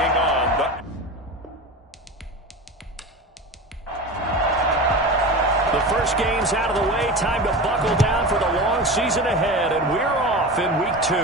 taking on the first game's out of the way. Time to buckle down for the long season ahead, and we're off in week 2.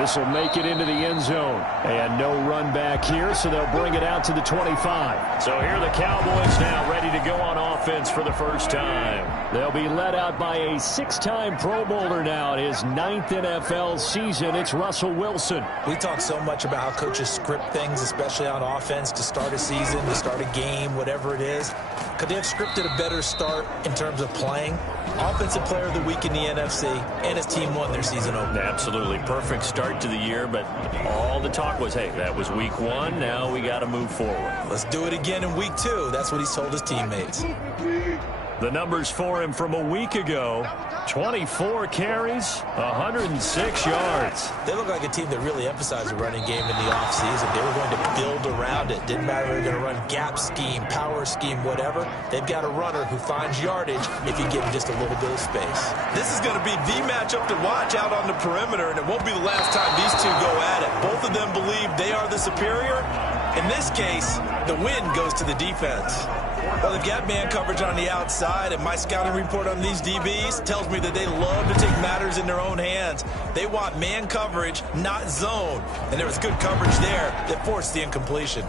This will make it into the end zone. And no run back here, so they'll bring it out to the 25. So here are the Cowboys now ready to go on offense for the first time. They'll be led out by a 6-time Pro Bowler now in his 9th NFL season. It's Russell Wilson. We talk so much about how coaches script things, especially on offense, to start a season, to start a game, whatever it is. Could they have scripted a better start in terms of playing? Offensive Player of the Week in the NFC, and his team won their season opener. Absolutely perfect start to the year, but all the talk was, hey, that was week 1. Now we got to move forward. Let's do it again in week 2. That's what he's told his teammates. The numbers for him from a week ago: 24 carries, 106 yards. They look like a team that really emphasized the running game in the offseason. They were going to build around it. Didn't matter if they were going to run gap scheme, power scheme, whatever. They've got a runner who finds yardage if you give him just a little bit of space. This is going to be the matchup to watch out on the perimeter, and it won't be the last time these two go at it. Both of them believe they are the superior. In this case, the win goes to the defense. Well, they've got man coverage on the outside, and my scouting report on these DBs tells me that they love to take matters in their own hands. They want man coverage, not zone. And there was good coverage there that forced the incompletion.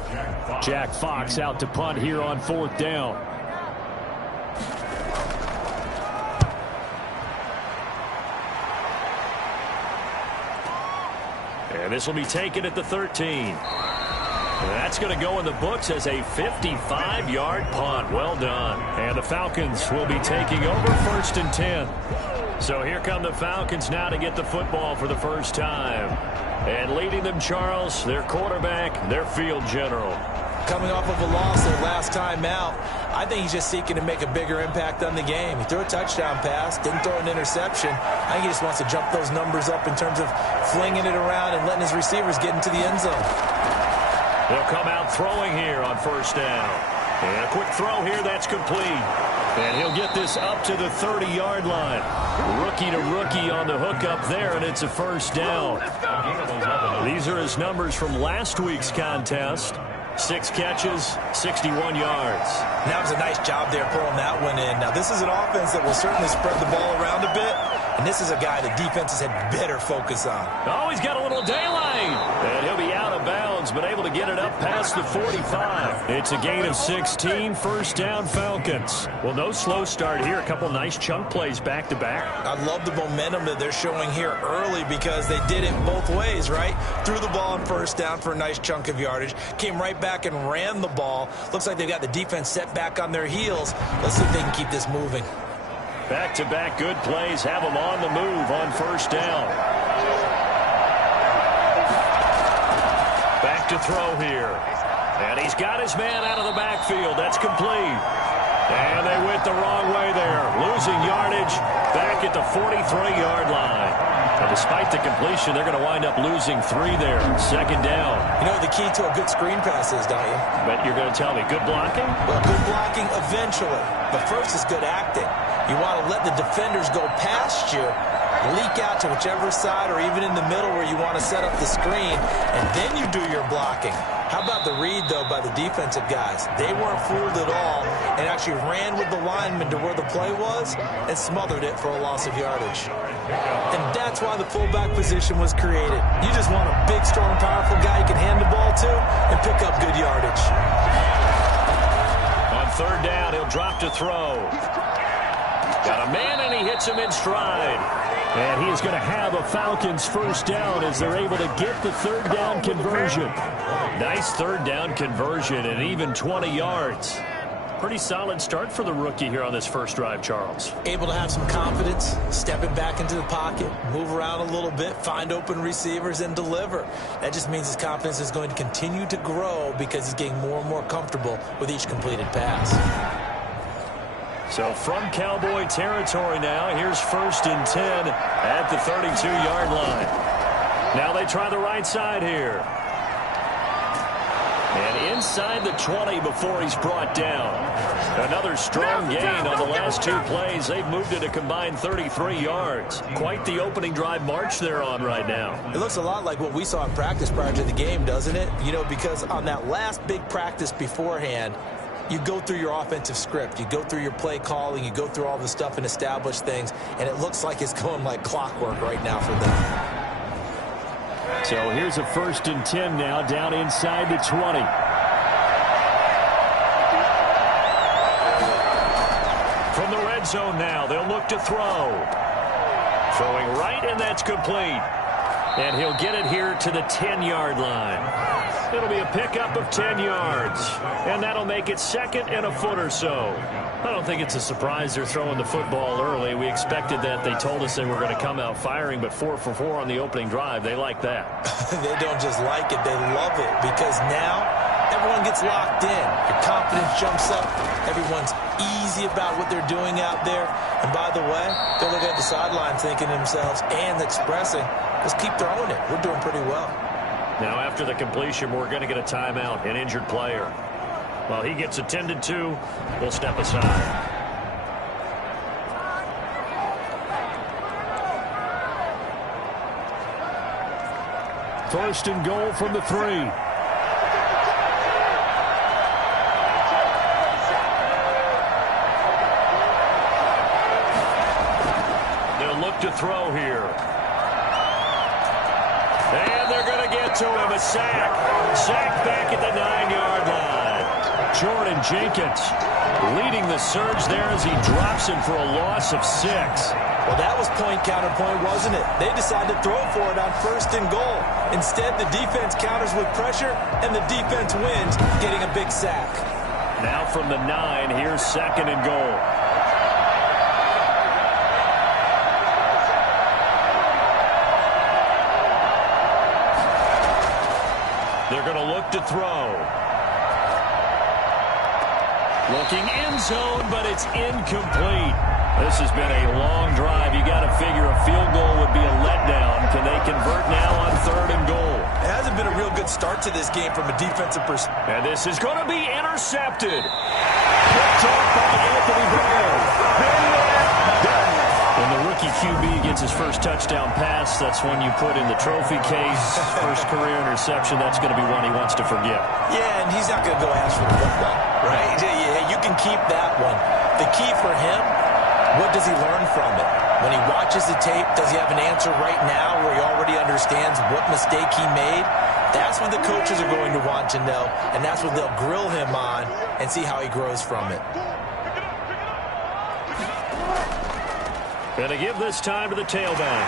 Jack Fox out to punt here on 4th down. And this will be taken at the 13. That's going to go in the books as a 55-yard punt. Well done. And the Falcons will be taking over 1st and 10. So here come the Falcons now to get the football for the first time. And leading them, Charles, their quarterback, their field general. Coming off of a loss their last time out, I think he's just seeking to make a bigger impact on the game. He threw a touchdown pass, didn't throw an interception. I think he just wants to jump those numbers up in terms of flinging it around and letting his receivers get into the end zone. They'll come out throwing here on 1st down. And a quick throw here, that's complete. And he'll get this up to the 30-yard line. Rookie to rookie on the hook up there, and it's a 1st down. These are his numbers from last week's contest. 6 catches, 61 yards. That was a nice job there pulling that one in. Now, this is an offense that will certainly spread the ball around a bit. And this is a guy that defenses had better focus on. Oh, he's got a little daylight. And he'll be out of bounds, but able to get it up past the 45. It's a gain of 16, 1st down Falcons. Well, no slow start here. A couple nice chunk plays back-to-back. I love the momentum that they're showing here early because they did it both ways, right? Threw the ball on 1st down for a nice chunk of yardage. Came right back and ran the ball. Looks like they've got the defense set back on their heels. Let's see if they can keep this moving. Back-to-back good plays have them on the move on 1st down. Back to throw here. And he's got his man out of the backfield. That's complete. And they went the wrong way there. Losing yardage back at the 43-yard line. And despite the completion, they're going to wind up losing 3 there. 2nd down. You know what the key to a good screen pass is, don't you? But you're going to tell me, good blocking? Well, good blocking eventually. But first is good acting. You want to let the defenders go past you, leak out to whichever side or even in the middle where you want to set up the screen, and then you do your blocking. How about the read, though, by the defensive guys? They weren't fooled at all and actually ran with the lineman to where the play was and smothered it for a loss of yardage. And that's why the fullback position was created. You just want a big, strong, powerful guy you can hand the ball to and pick up good yardage. On 3rd down, he'll drop to throw. Got a man, and he hits him in stride. And he is going to have a Falcons 1st down as they're able to get the 3rd down conversion. Nice 3rd down conversion and even 20 yards. Pretty solid start for the rookie here on this first drive, Charles. Able to have some confidence, stepping back into the pocket, move around a little bit, find open receivers, and deliver. That just means his confidence is going to continue to grow because he's getting more and more comfortable with each completed pass. So from Cowboy territory now, here's 1st and 10 at the 32-yard line. Now they try the right side here. And inside the 20 before he's brought down. Another strong gain on the last 2 plays. They've moved it a combined 33 yards. Quite the opening drive march they're on right now. It looks a lot like what we saw in practice prior to the game, doesn't it? You know, because on that last big practice beforehand, you go through your offensive script. You go through your play calling. You go through all the stuff and establish things. And it looks like it's going like clockwork right now for them. So here's a 1st and 10 now, down inside the 20. From the red zone now, they'll look to throw. Throwing right, and that's complete. And he'll get it here to the 10-yard line. It'll be a pickup of 10 yards. And that'll make it 2nd and a foot or so. I don't think it's a surprise they're throwing the football early. We expected that. They told us they were going to come out firing, but 4 for 4 on the opening drive. They like that. They don't just like it. They love it because now everyone gets locked in. Your confidence jumps up. Everyone's easy about what they're doing out there. And by the way, they're looking at the sideline thinking to themselves and expressing, let's keep throwing it. We're doing pretty well. Now after the completion, we're going to get a timeout, an injured player. While he gets attended to, we'll step aside. First and goal from the 3. They'll look to throw here. And they're going to get to him. A sack. Sack back at the 9-yard line. Jordan Jenkins leading the surge there as he drops him for a loss of 6. Well, that was point counterpoint, wasn't it? They decided to throw for it on 1st and goal. Instead, the defense counters with pressure, and the defense wins, getting a big sack. Now from the 9, here's 2nd and goal. They're going to look to throw. Looking end zone, but it's incomplete. This has been a long drive. You got to figure a field goal would be a letdown. Can they convert now on 3rd and goal? It hasn't been a real good start to this game from a defensive perspective. And this is going to be intercepted. Picked off by Anthony Brown. When the rookie QB gets his first touchdown pass, that's when you put in the trophy case. First career interception, that's going to be one he wants to forget. Yeah, and he's not going to go ask for the football, right? Yeah, you can keep that one. The key for him, what does he learn from it? When he watches the tape, does he have an answer right now where he already understands what mistake he made? That's what the coaches are going to want to know, and that's what they'll grill him on and see how he grows from it. Going to give this time to the tailback.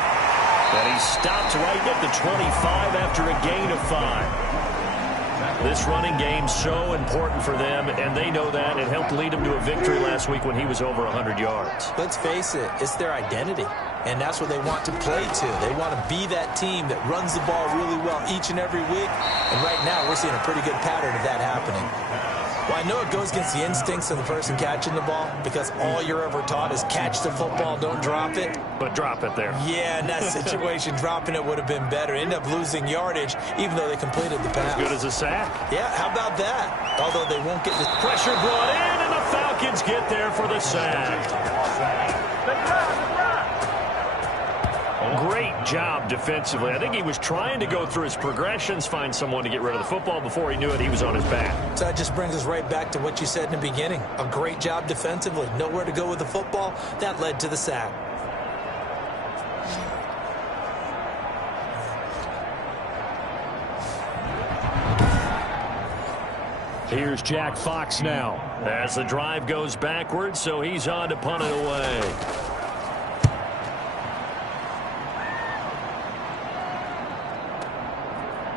And he stopped right at the 25 after a gain of 5. This running game's so important for them, and they know that. It helped lead them to a victory last week when he was over 100 yards. Let's face it, it's their identity, and that's what they want to play to. They want to be that team that runs the ball really well each and every week, and right now we're seeing a pretty good pattern of that happening. Well, I know it goes against the instincts of the person catching the ball because all you're ever taught is catch the football, don't drop it. But drop it there. Yeah, in that situation, dropping it would have been better. End up losing yardage, even though they completed the pass. As good as a sack. Yeah, how about that? Although they won't get the pressure brought in, and the Falcons get there for the sack. Great job defensively. I think he was trying to go through his progressions, find someone to get rid of the football. Before he knew it, he was on his back. So that just brings us right back to what you said in the beginning. A great job defensively. Nowhere to go with the football. That led to the sack. Here's Jack Fox now. As the drive goes backwards, so he's on to punt it away.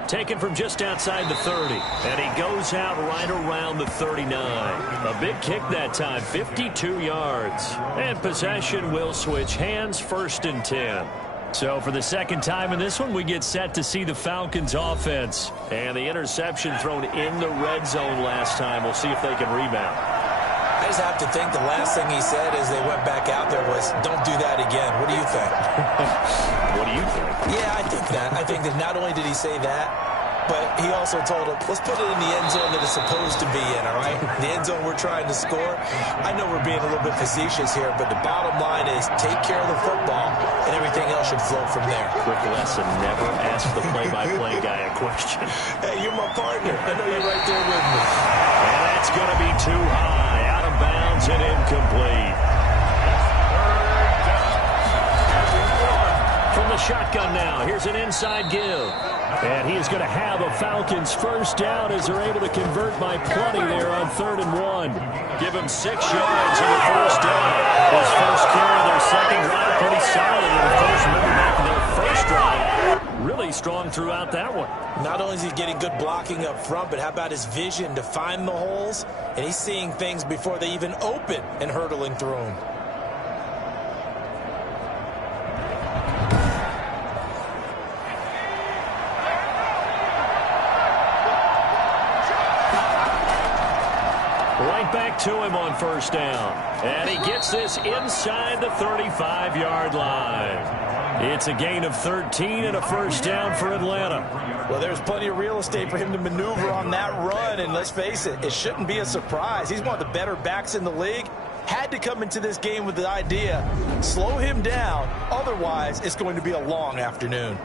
Taken from just outside the 30. And he goes out right around the 39. A big kick that time, 52 yards. And possession will switch hands, 1st and 10. So for the second time in this one, we get set to see the Falcons offense. And the interception thrown in the red zone last time. We'll see if they can rebound. I just have to think the last thing he said as they went back out there was, don't do that again. What do you think? What do you think? Yeah, I think that. I think that not only did he say that, but he also told him, let's put it in the end zone that it's supposed to be in, all right? The end zone we're trying to score. I know we're being a little bit facetious here, but the bottom line is take care of the football, and everything else should flow from there. Quick lesson, never ask the play-by-play guy a question. Hey, you're my partner. I know you're right there with me. And that's going to be too high, out of bounds and incomplete. From the shotgun now, here's an inside give. And he is going to have a Falcons first down as they're able to convert by plenty there on 3rd and 1. Give him 6 yards in the first down. His first carry of their second drive, pretty solid. And of course, remember back to their first drive, really strong throughout that one. Not only is he getting good blocking up front, but how about his vision to find the holes? And he's seeing things before they even open and hurtling through them. Right back to him on first down. And he gets this inside the 35-yard line. It's a gain of 13 and a first down for Atlanta. Well, there's plenty of real estate for him to maneuver on that run. And let's face it, it shouldn't be a surprise. He's one of the better backs in the league. Had to come into this game with the idea, slow him down. Otherwise, it's going to be a long afternoon.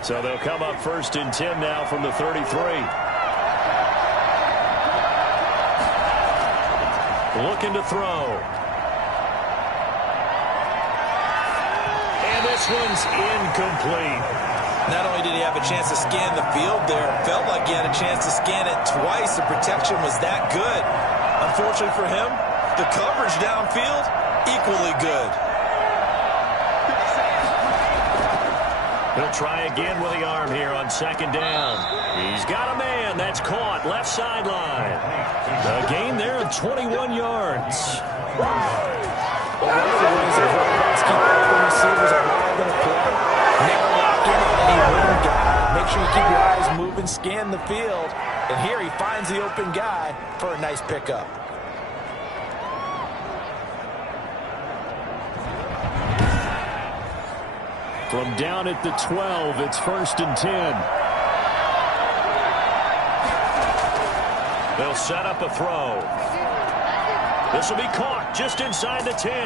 So they'll come up 1st and 10 now from the 33. Looking to throw. And this one's incomplete. Not only did he have a chance to scan the field there, felt like he had a chance to scan it twice. The protection was that good. Unfortunately for him, the coverage downfield, equally good. He'll try again with the arm here on 2nd down. He's got a man. That's caught. Left sideline. A gain there of 21 yards. Make sure you keep your eyes moving, scan the field. And here he finds the open guy for a nice pickup. From down at the 12, it's 1st and 10. They'll set up a throw. This will be caught just inside the 10.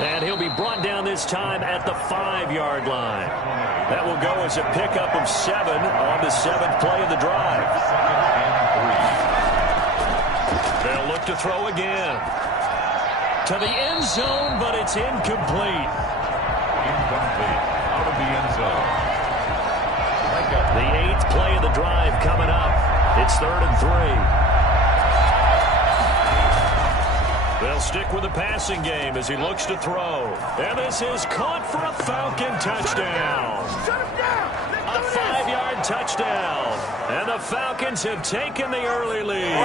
And he'll be brought down this time at the 5-yard line. That will go as a pickup of 7 on the 7th play of the drive. They'll look to throw again. To the end zone, but it's incomplete. Out of the end zone. The 8th play of the drive coming up. It's 3rd and 3. They'll stick with the passing game as he looks to throw. And this is caught for a Falcon touchdown. A 5-yard touchdown. And the Falcons have taken the early lead.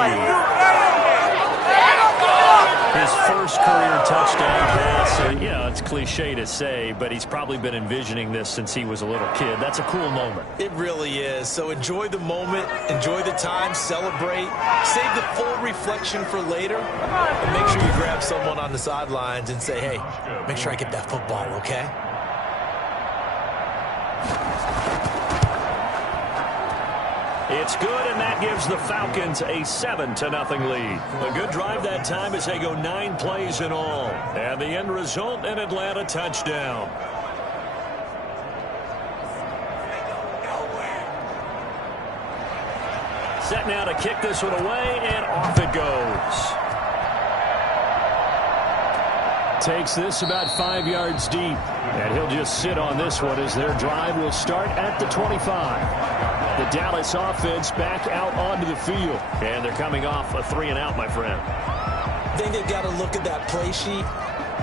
His first career touchdown pass. You know, it's cliche to say, but he's probably been envisioning this since he was a little kid. That's a cool moment. It really is. So enjoy the moment, enjoy the time, celebrate, save the full reflection for later, and make sure you grab someone on the sidelines and say, hey, make sure I get that football, okay? It's good, and that gives the Falcons a 7-0 lead. A good drive that time as they go 9 plays in all. And the end result, an Atlanta touchdown. Set now to kick this one away, and off it goes. Takes this about 5 yards deep, and he'll just sit on this one as their drive will start at the 25. The Dallas offense back out onto the field, and they're coming off a 3-and-out, my friend. I think they've got to look at that play sheet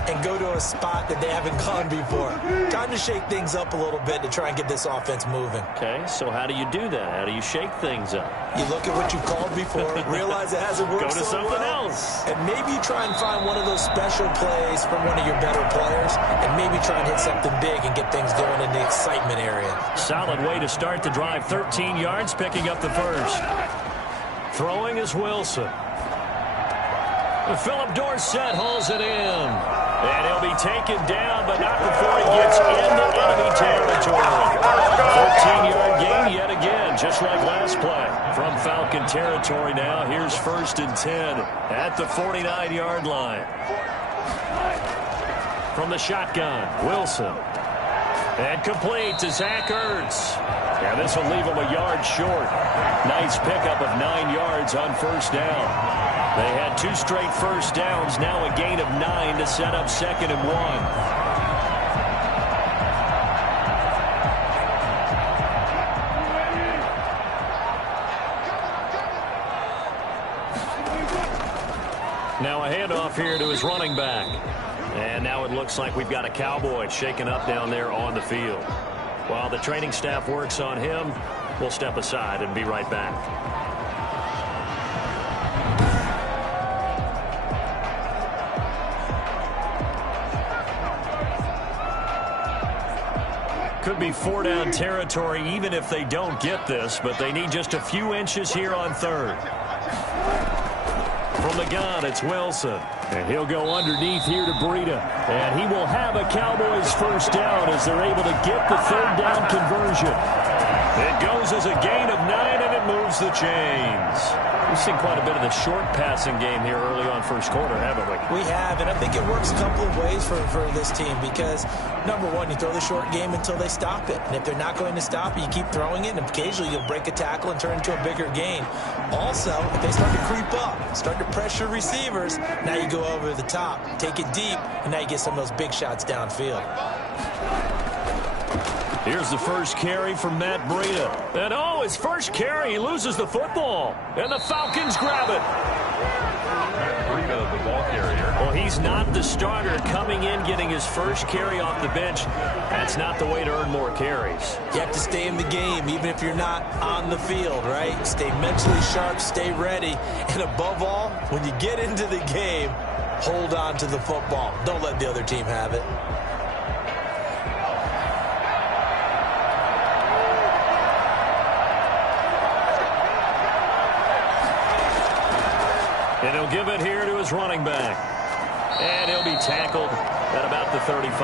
and go to a spot that they haven't gone before. Time to shake things up a little bit to try and get this offense moving. Okay, so how do you do that? How do you shake things up? You look at what you called before, realize it hasn't worked Go to so something well, else. and maybe try and find one of those special plays from one of your better players, and maybe try and hit something big and get things going in the excitement area. Solid way to start the drive. 13 yards, picking up the first. Throwing is Wilson. Philip Dorsett hauls it in. And he'll be taken down, but not before he gets into enemy territory. 13-yard gain yet again, just like last play. From Falcon territory now, here's 1st and 10 at the 49-yard line. From the shotgun, Wilson. And complete to Zach Ertz. Yeah, this will leave him a yard short. Nice pickup of 9 yards on 1st down. They had 2 straight 1st downs, now a gain of 9 to set up 2nd and 1. Now a handoff here to his running back. And now it looks like we've got a Cowboy shaken up down there on the field. While the training staff works on him, we'll step aside and be right back. Could be 4-down territory even if they don't get this, but they need just a few inches here on 3rd. From the gun, it's Wilson. And he'll go underneath here to Breida. And he will have a Cowboys 1st down as they're able to get the 3rd down conversion. It goes as a gain of 9, and it moves the chains. We've seen quite a bit of the short passing game here early on 1st quarter, haven't we? We have, and I think it works a couple of ways for this team because, number one, you throw the short game until they stop it. And if they're not going to stop it, you keep throwing it, and occasionally you'll break a tackle and turn into a bigger gain. Also, if they start to creep up, start to pressure receivers, now you go over the top, take it deep, and now you get some of those big shots downfield. Here's the first carry from Matt Breida. And oh, his first carry, he loses the football. And the Falcons grab it. Matt Breida, the ball carrier. Well, he's not the starter coming in, getting his first carry off the bench. That's not the way to earn more carries. You have to stay in the game, even if you're not on the field, right? Stay mentally sharp, stay ready. And above all, when you get into the game, hold on to the football. Don't let the other team have it. And he'll give it here to his running back. And he'll be tackled at about the 35.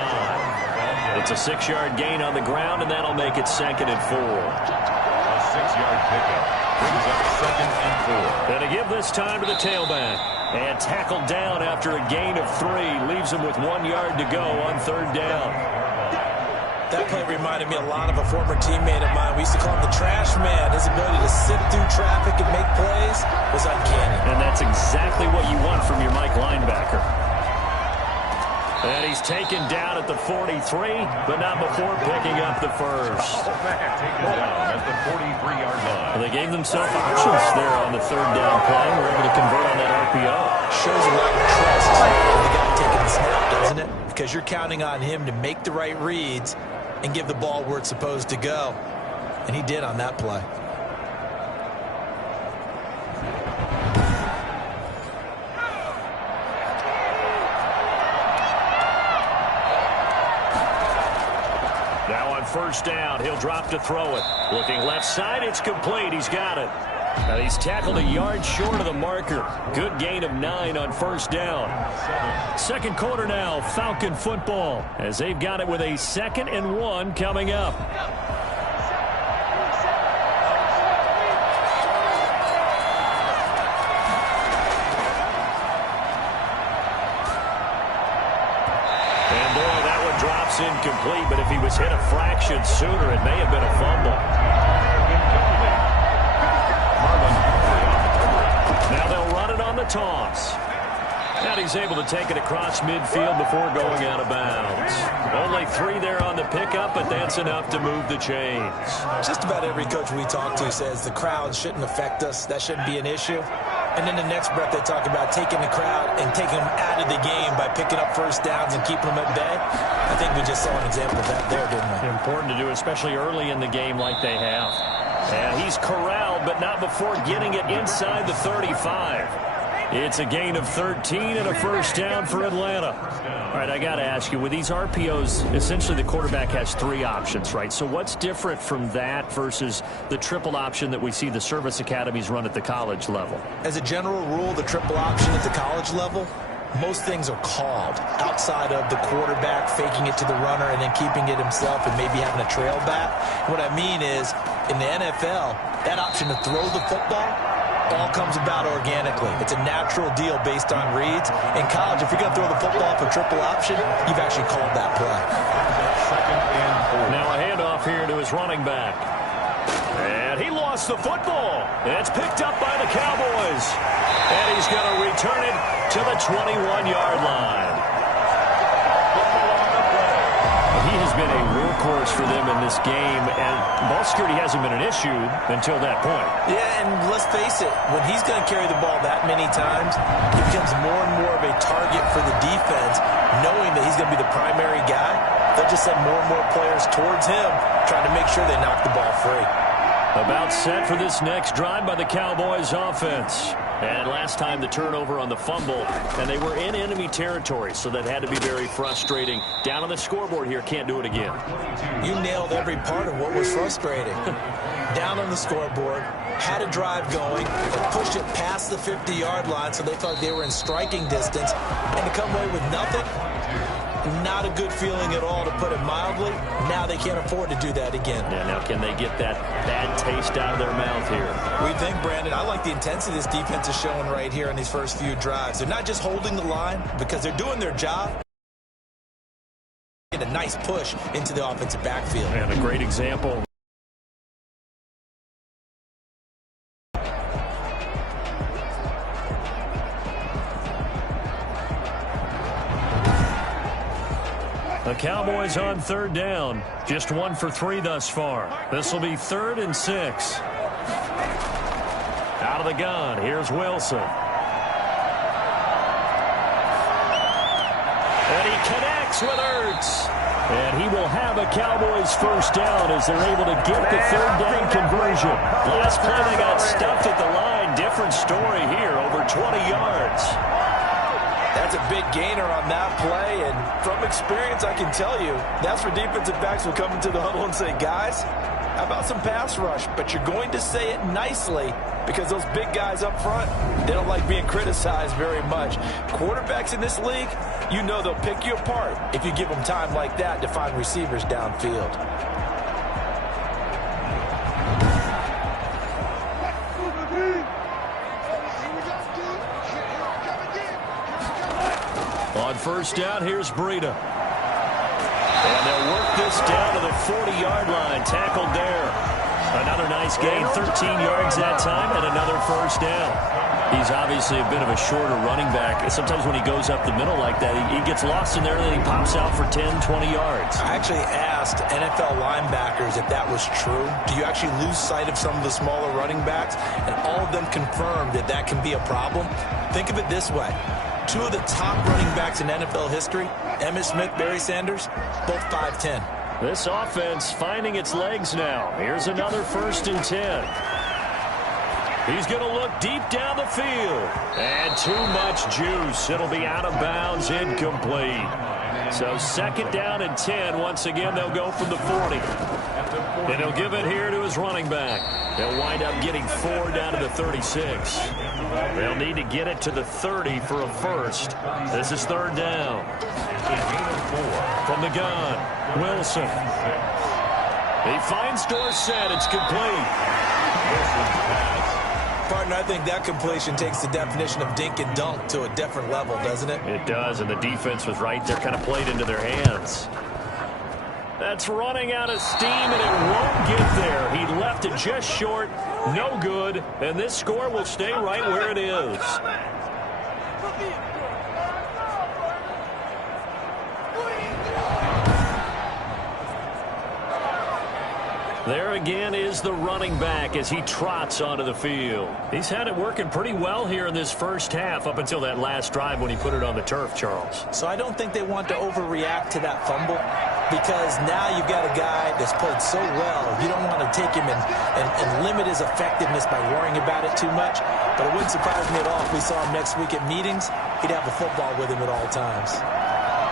It's a 6-yard gain on the ground, and that'll make it 2nd and 4. A 6-yard pickup brings up 2nd and 4. And to give this time to the tailback. And tackled down after a gain of 3. Leaves him with 1 yard to go on 3rd down. That play reminded me a lot of a former teammate of mine. We used to call him the trash man. His ability to sit through traffic and make plays was uncanny. And that's exactly what you want from your Mike linebacker. And he's taken down at the 43, but not before picking up the first. Taken down at the 43-yard line. Well, they gave themselves options there on the 3rd down play. We're able to convert on that RPO. Shows a lot of trust in the guy taking the snap, doesn't it? Because you're counting on him to make the right reads and give the ball where it's supposed to go. And he did on that play. Now on 1st down, he'll drop to throw it. Looking left side, it's complete. He's got it. And he's tackled a yard short of the marker. Good gain of 9 on 1st down. 2nd quarter now, Falcon football, as they've got it with a 2nd and 1 coming up. And boy, that one drops incomplete, but if he was hit a fraction sooner, it may have been a fumble. Now they'll run it on the toss. And he's able to take it across midfield before going out of bounds. Only 3 there on the pickup, but that's enough to move the chains. Just about every coach we talk to says the crowd shouldn't affect us. That shouldn't be an issue. And then the next breath they talk about taking the crowd and taking them out of the game by picking up 1st downs and keeping them at bay. I think we just saw an example of that there, didn't we? Important to do, especially early in the game like they have. And he's corralled, but not before getting it inside the 35. It's a gain of 13 and a 1st down for Atlanta. All right, I got to ask you, with these RPOs, essentially the quarterback has 3 options, right? So what's different from that versus the triple option that we see the service academies run at the college level? As a general rule, the triple option at the college level most things are called outside of the quarterback faking it to the runner and then keeping it himself and maybe having a trail back. What I mean is, in the NFL, that option to throw the football all comes about organically. It's a natural deal based on reads. In college, if you're going to throw the football for triple option, you've actually called that play. Now a handoff here to his running back. And he lost the football. It's picked up by the Cowboys. And he's going to return it to the 21-yard line. He has been a workhorse for them in this game, and ball security hasn't been an issue until that point. Yeah, and let's face it, when he's going to carry the ball that many times, he becomes more and more of a target for the defense, knowing that he's going to be the primary guy. They'll just send more and more players towards him, trying to make sure they knock the ball free. About set for this next drive by the Cowboys offense. And last time the turnover on the fumble, and they were in enemy territory, so that had to be very frustrating. Down on the scoreboard here, can't do it again. You nailed every part of what was frustrating. Down on the scoreboard, had a drive going, and pushed it past the 50-yard line so they felt they were in striking distance, and to come away with nothing, not a good feeling at all, to put it mildly. Now they can't afford to do that again. Yeah, now can they get that bad taste out of their mouth here? We think, Brandon, I like the intensity this defense is showing right here on these first few drives. They're not just holding the line because they're doing their job. And a nice push into the offensive backfield. And a great example. The Cowboys on third down. Just 1 for 3 thus far. This will be 3rd and 6. Out of the gun, here's Wilson. And he connects with Ertz. And he will have a Cowboys first down as they're able to get the third down conversion. Last play they got stuffed at the line. Different story here, over 20 yards. That's a big gainer on that play, and from experience, I can tell you, that's where defensive backs will come into the huddle and say, guys, how about some pass rush? But you're going to say it nicely because those big guys up front, they don't like being criticized very much. Quarterbacks in this league, you know they'll pick you apart if you give them time like that to find receivers downfield. On first down, here's Breida. And they'll work this down to the 40-yard line. Tackled there. Another nice gain, 13 yards that time, and another first down. He's obviously a bit of a shorter running back. Sometimes when he goes up the middle like that, he gets lost in there, and then he pops out for 10, 20 yards. I actually asked NFL linebackers if that was true. Do you actually lose sight of some of the smaller running backs? And all of them confirmed that that can be a problem. Think of it this way. 2 of the top running backs in NFL history, Emmitt Smith, Barry Sanders, both 5'10". This offense finding its legs now. Here's another 1st and 10. He's going to look deep down the field. And too much juice. It'll be out of bounds, incomplete. So 2nd down and 10. Once again, they'll go from the 40. And he'll give it here to his running back. They'll wind up getting 4 down to the 36. They'll need to get it to the 30 for a first. This is 3rd down. From the gun, Wilson. He finds Dorsett. It's complete. Partner, I think that completion takes the definition of dink and dunk to a different level, doesn't it? It does, and the defense was right there, kind of played into their hands. That's running out of steam, and it won't get there. He left it just short, no good, and this score will stay right where it is. There again is the running back as he trots onto the field. He's had it working pretty well here in this first half up until that last drive when he put it on the turf, Charles. So I don't think they want to overreact to that fumble because now you've got a guy that's played so well. You don't want to take him and limit his effectiveness by worrying about it too much. But it wouldn't surprise me at all if we saw him next week at meetings. He'd have a football with him at all times.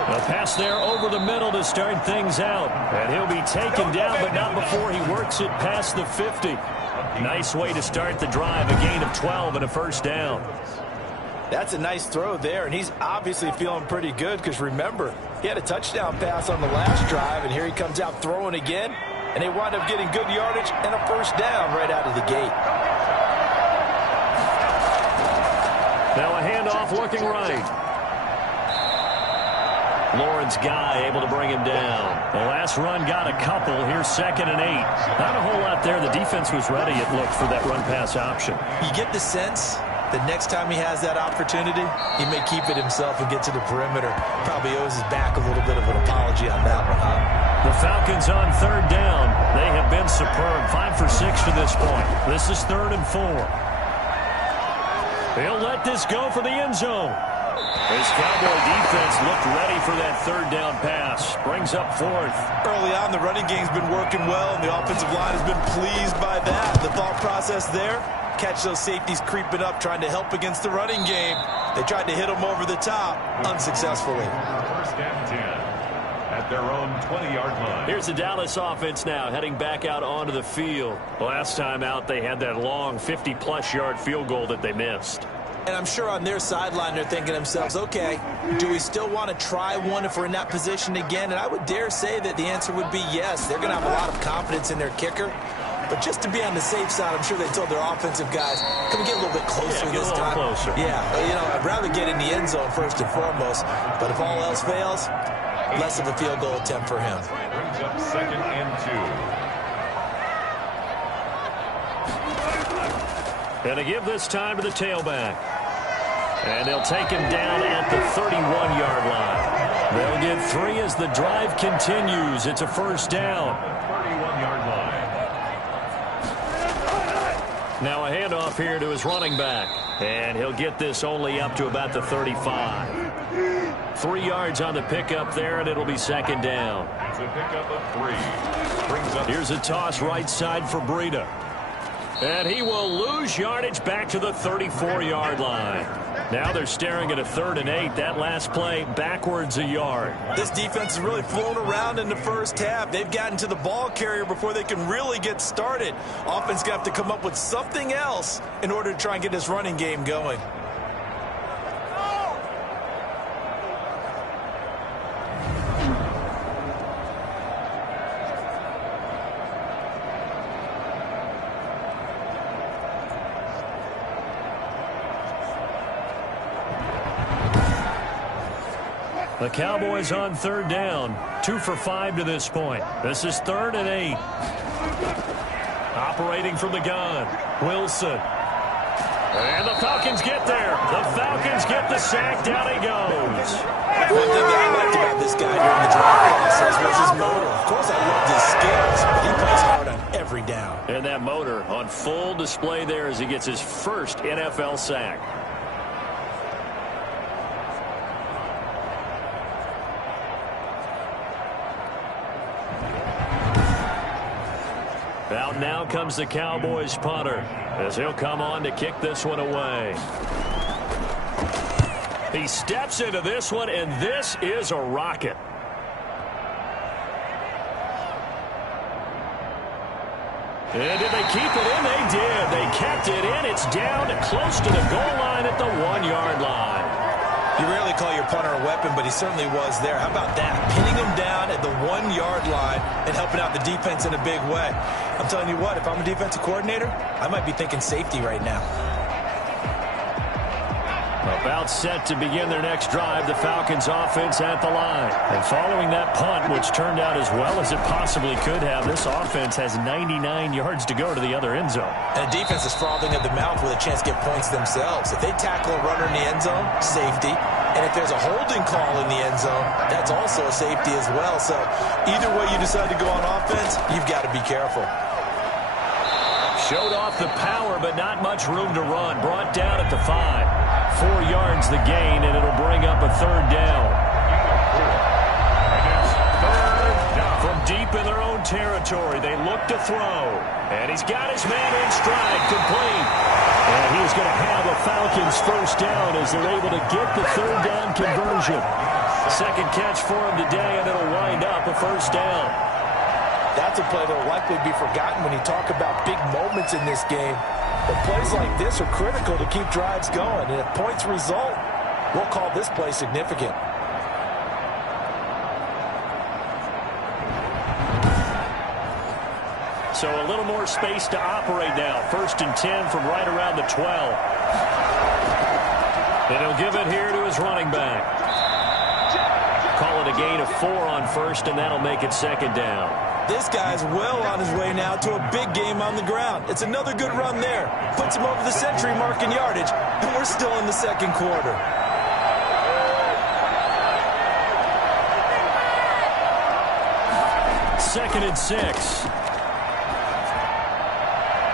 A pass there over the middle to start things out. And he'll be taken down, but not before he works it past the 50. Nice way to start the drive. A gain of 12 and a first down. That's a nice throw there, and he's obviously feeling pretty good because, remember, he had a touchdown pass on the last drive, and here he comes out throwing again, and they wind up getting good yardage and a first down right out of the gate. Now a handoff looking right. Lawrence Guy able to bring him down. The last run got a couple. Here's 2nd and 8. Not a whole lot there. The defense was ready, it looked, for that run-pass option. You get the sense that next time he has that opportunity, he may keep it himself and get to the perimeter. Probably owes his back a little bit of an apology on that one, huh? The Falcons on 3rd down. They have been superb. 5 for 6 to this point. This is 3rd and 4. He'll let this go for the end zone. His Cowboy defense looked ready for that 3rd down pass. Brings up 4th. Early on, the running game's been working well, and the offensive line has been pleased by that. The thought process there, catch those safeties creeping up, trying to help against the running game. They tried to hit them over the top, unsuccessfully. 1st and 10 at their own 20-yard line. Here's the Dallas offense now, heading back out onto the field. Last time out, they had that long 50-plus yard field goal that they missed. And I'm sure on their sideline they're thinking to themselves, okay, do we still want to try one if we're in that position again? And I would dare say that the answer would be yes. They're going to have a lot of confidence in their kicker. But just to be on the safe side, I'm sure they told their offensive guys, can we get a little bit closer this time? Closer. Yeah, well, you know, I'd rather get in the end zone first and foremost. But if all else fails, less of a field goal attempt for him. Brings up 2nd and 2. And to give this time to the tailback. And they'll take him down at the 31-yard line. They'll get 3 as the drive continues. It's a first down. 31-yard line. Now a handoff here to his running back. And he'll get this only up to about the 35. 3 yards on the pickup there, and it'll be 2nd down. It's a pickup of 3. Brings up. Here's a toss right side for Breida. And he will lose yardage back to the 34-yard line. Now they're staring at a 3rd and 8. That last play backwards a yard. This defense has really flown around in the first half. They've gotten to the ball carrier before they can really get started. Offense got to come up with something else in order to try and get this running game going. The Cowboys on 3rd down. 2 for 5 to this point. This is 3rd and 8. Operating from the gun. Wilson. And the Falcons get there. The Falcons get the sack. Down he goes. One thing that I liked about this guy during the draft process was his motor. Of course, I loved his skills, but he plays hard on every down. And that motor on full display there as he gets his first NFL sack. Out now comes the Cowboys punter as he'll come on to kick this one away. He steps into this one, and this is a rocket. And did they keep it in? They did. They kept it in. It's down close to the goal line at the 1-yard line. You rarely call your punter a weapon, but he certainly was there. How about that? Pinning him down at the 1-yard line and helping out the defense in a big way. I'm telling you what, if I'm a defensive coordinator, I might be thinking safety right now. About set to begin their next drive, the Falcons offense at the line. And following that punt, which turned out as well as it possibly could have, this offense has 99 yards to go to the other end zone. And the defense is frothing at the mouth with a chance to get points themselves. If they tackle a runner in the end zone, safety. And if there's a holding call in the end zone, that's also a safety as well. So either way you decide to go on offense, you've got to be careful. Showed off the power, but not much room to run. Brought down at the 5. 4 yards the gain, and it'll bring up a 3rd down. From deep in their own territory, they look to throw. And he's got his man in stride, complete. And he's going to have a Falcons first down as they're able to get the 3rd down conversion. Second catch for him today, and it'll wind up a first down. That's a play that will likely be forgotten when you talk about big moments in this game. But plays like this are critical to keep drives going. And if points result, we'll call this play significant. So a little more space to operate now. 1st and 10 from right around the 12. And he'll give it here to his running back. Call it a gain of 4 on 1st, and that'll make it 2nd down. This guy's well on his way now to a big game on the ground. It's another good run there. Puts him over the century mark in yardage, and we're still in the 2nd quarter. Second and 6.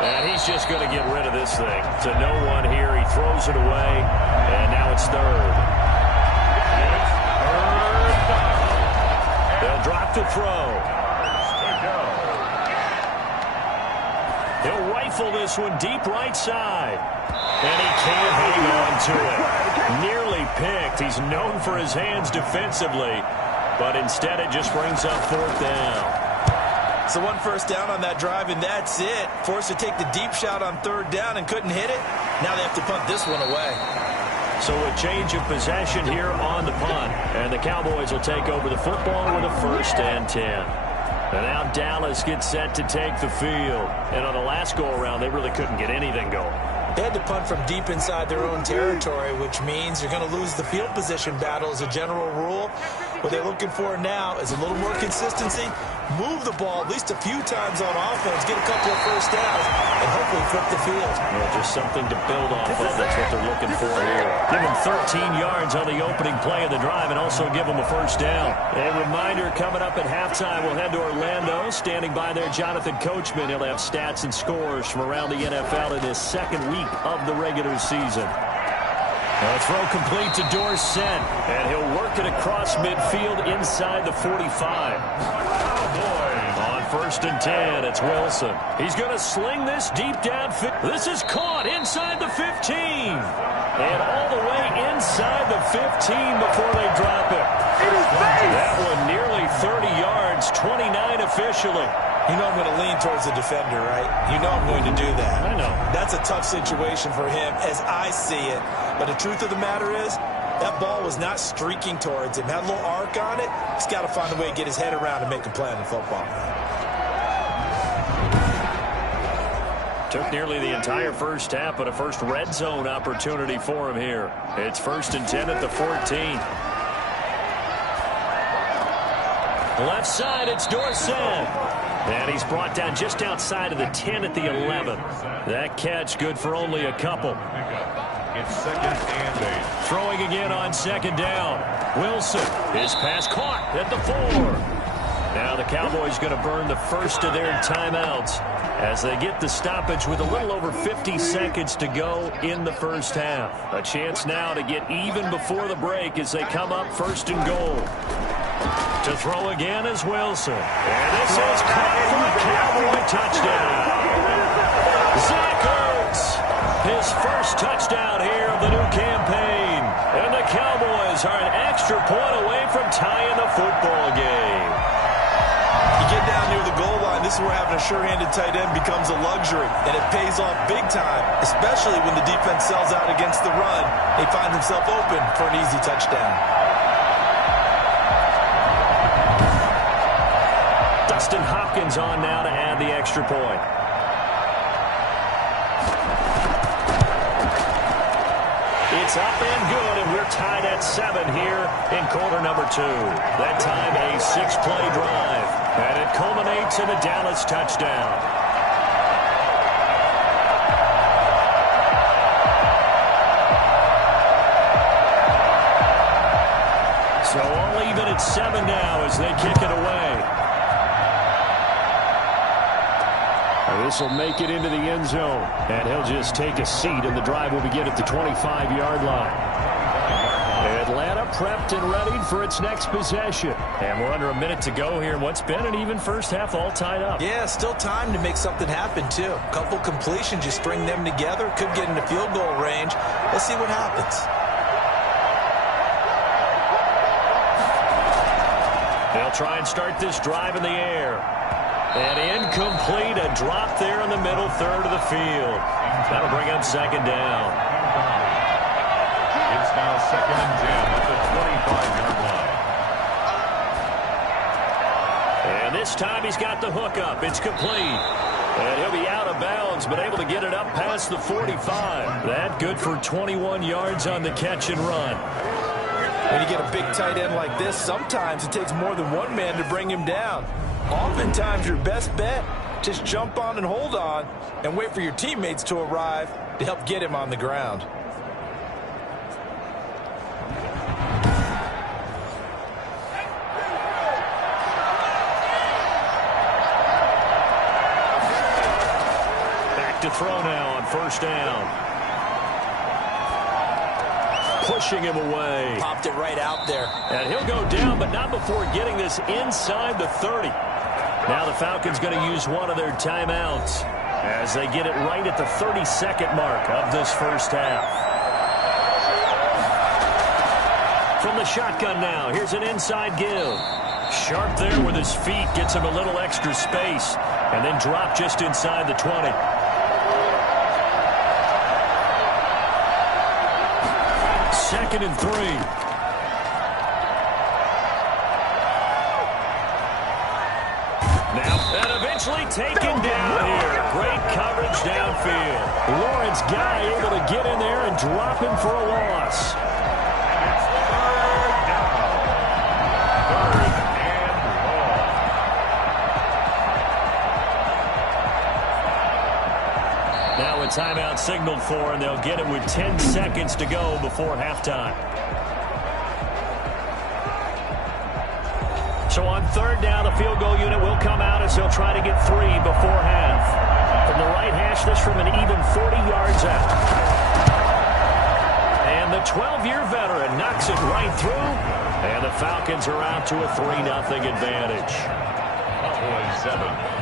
And he's just going to get rid of this thing. To no one here. He throws it away, and now it's 3rd. They'll drop to throw. He'll rifle this one deep right side. And he can't hang on to it. Nearly picked. He's known for his hands defensively. But instead it just brings up 4th down. So 1 first down on that drive, and that's it. Forced to take the deep shot on 3rd down and couldn't hit it. Now they have to punt this one away. So a change of possession here on the punt. And the Cowboys will take over the football with a 1st and 10. And now Dallas gets set to take the field. And on the last go-around, they really couldn't get anything going. They had to punt from deep inside their own territory, which means you're going to lose the field position battle as a general rule. What they're looking for now is a little more consistency, move the ball at least a few times on offense, get a couple of 1st downs, and hopefully flip the field. Yeah, just something to build off of. That's what they're looking for here. Give them 13 yards on the opening play of the drive and also give them a 1st down. A reminder, coming up at halftime, we'll head to Orlando. Standing by there, Jonathan Coachman. He'll have stats and scores from around the NFL in his 2nd week of the regular season. A throw complete to Dorsett, and he'll work it across midfield inside the 45. On 1st and 10, it's Wilson. He's going to sling this deep downfield. This is caught inside the 15. And all the way inside the 15 before they drop it. That one nearly 30 yards, 29 officially. You know I'm going to lean towards the defender, right? You know I'm going to do that. I know. That's a tough situation for him as I see it. But the truth of the matter is, that ball was not streaking towards him. Had a little arc on it. He's got to find a way to get his head around and make a play on the football. Took nearly the entire 1st half, but a first red zone opportunity for him here. It's 1st and 10 at the 14. Left side, it's Dorsett. And he's brought down just outside of the 10 at the 11. That catch good for only a couple. It's 2nd and 8. Throwing again on 2nd down. Wilson, his pass caught at the 4. Now the Cowboys going to burn the first of their timeouts as they get the stoppage with a little over 50 seconds to go in the 1st half. A chance now to get even before the break as they come up 1st and goal. To throw again is Wilson. And this is caught for a Cowboy touchdown. Zach Ertz, his 1st touchdown here of the new campaign. And the Cowboys are an extra point away from tying the football game. You get down near the goal line, this is where having a sure-handed tight end becomes a luxury. And it pays off big time, especially when the defense sells out against the run. They find themselves open for an easy touchdown. Dustin Hopkins on now to add the extra point. It's up and good, and we're tied at 7 here in quarter number 2. That time a 6-play drive, and it culminates in a Dallas touchdown. So all even at 7 now as they kick it away. This will make it into the end zone, and he'll just take a seat, and the drive will begin at the 25-yard line. Atlanta prepped and ready for its next possession. And we're under a minute to go here in what's been an even first half all tied up. Yeah, still time to make something happen, too. A couple completions, you string them together, could get into field goal range. Let's see what happens. They'll try and start this drive in the air. And incomplete, a drop there in the middle third of the field. That'll bring up second down. It's now 2nd and 10 at the 25-yard line. And this time he's got the hook up. It's complete. And he'll be out of bounds, but able to get it up past the 45. That good for 21 yards on the catch and run. When you get a big tight end like this, sometimes it takes more than one man to bring him down. Oftentimes, your best bet, just jump on and hold on and wait for your teammates to arrive to help get him on the ground. Back to throw now on first down. Pushing him away. Popped it right out there. And he'll go down, but not before getting this inside the 30. Now the Falcons going to use one of their timeouts as they get it right at the 32nd mark of this first half. From the shotgun now, here's an inside give. Sharp there with his feet, gets him a little extra space, and then drop just inside the 20. Second and 3. Now, and eventually taken down here. Great coverage downfield. Lawrence Guy able to get in there and drop him for a loss. It's 3rd down. 3rd and long. Now a timeout signaled for, and they'll get it with 10 seconds to go before halftime. So on 3rd down, the field goal unit will come out as they'll try to get 3 before half. From the right hash, this from an even 40 yards out. And the 12-year veteran knocks it right through, and the Falcons are out to a 3-0 advantage. Cowboys 7.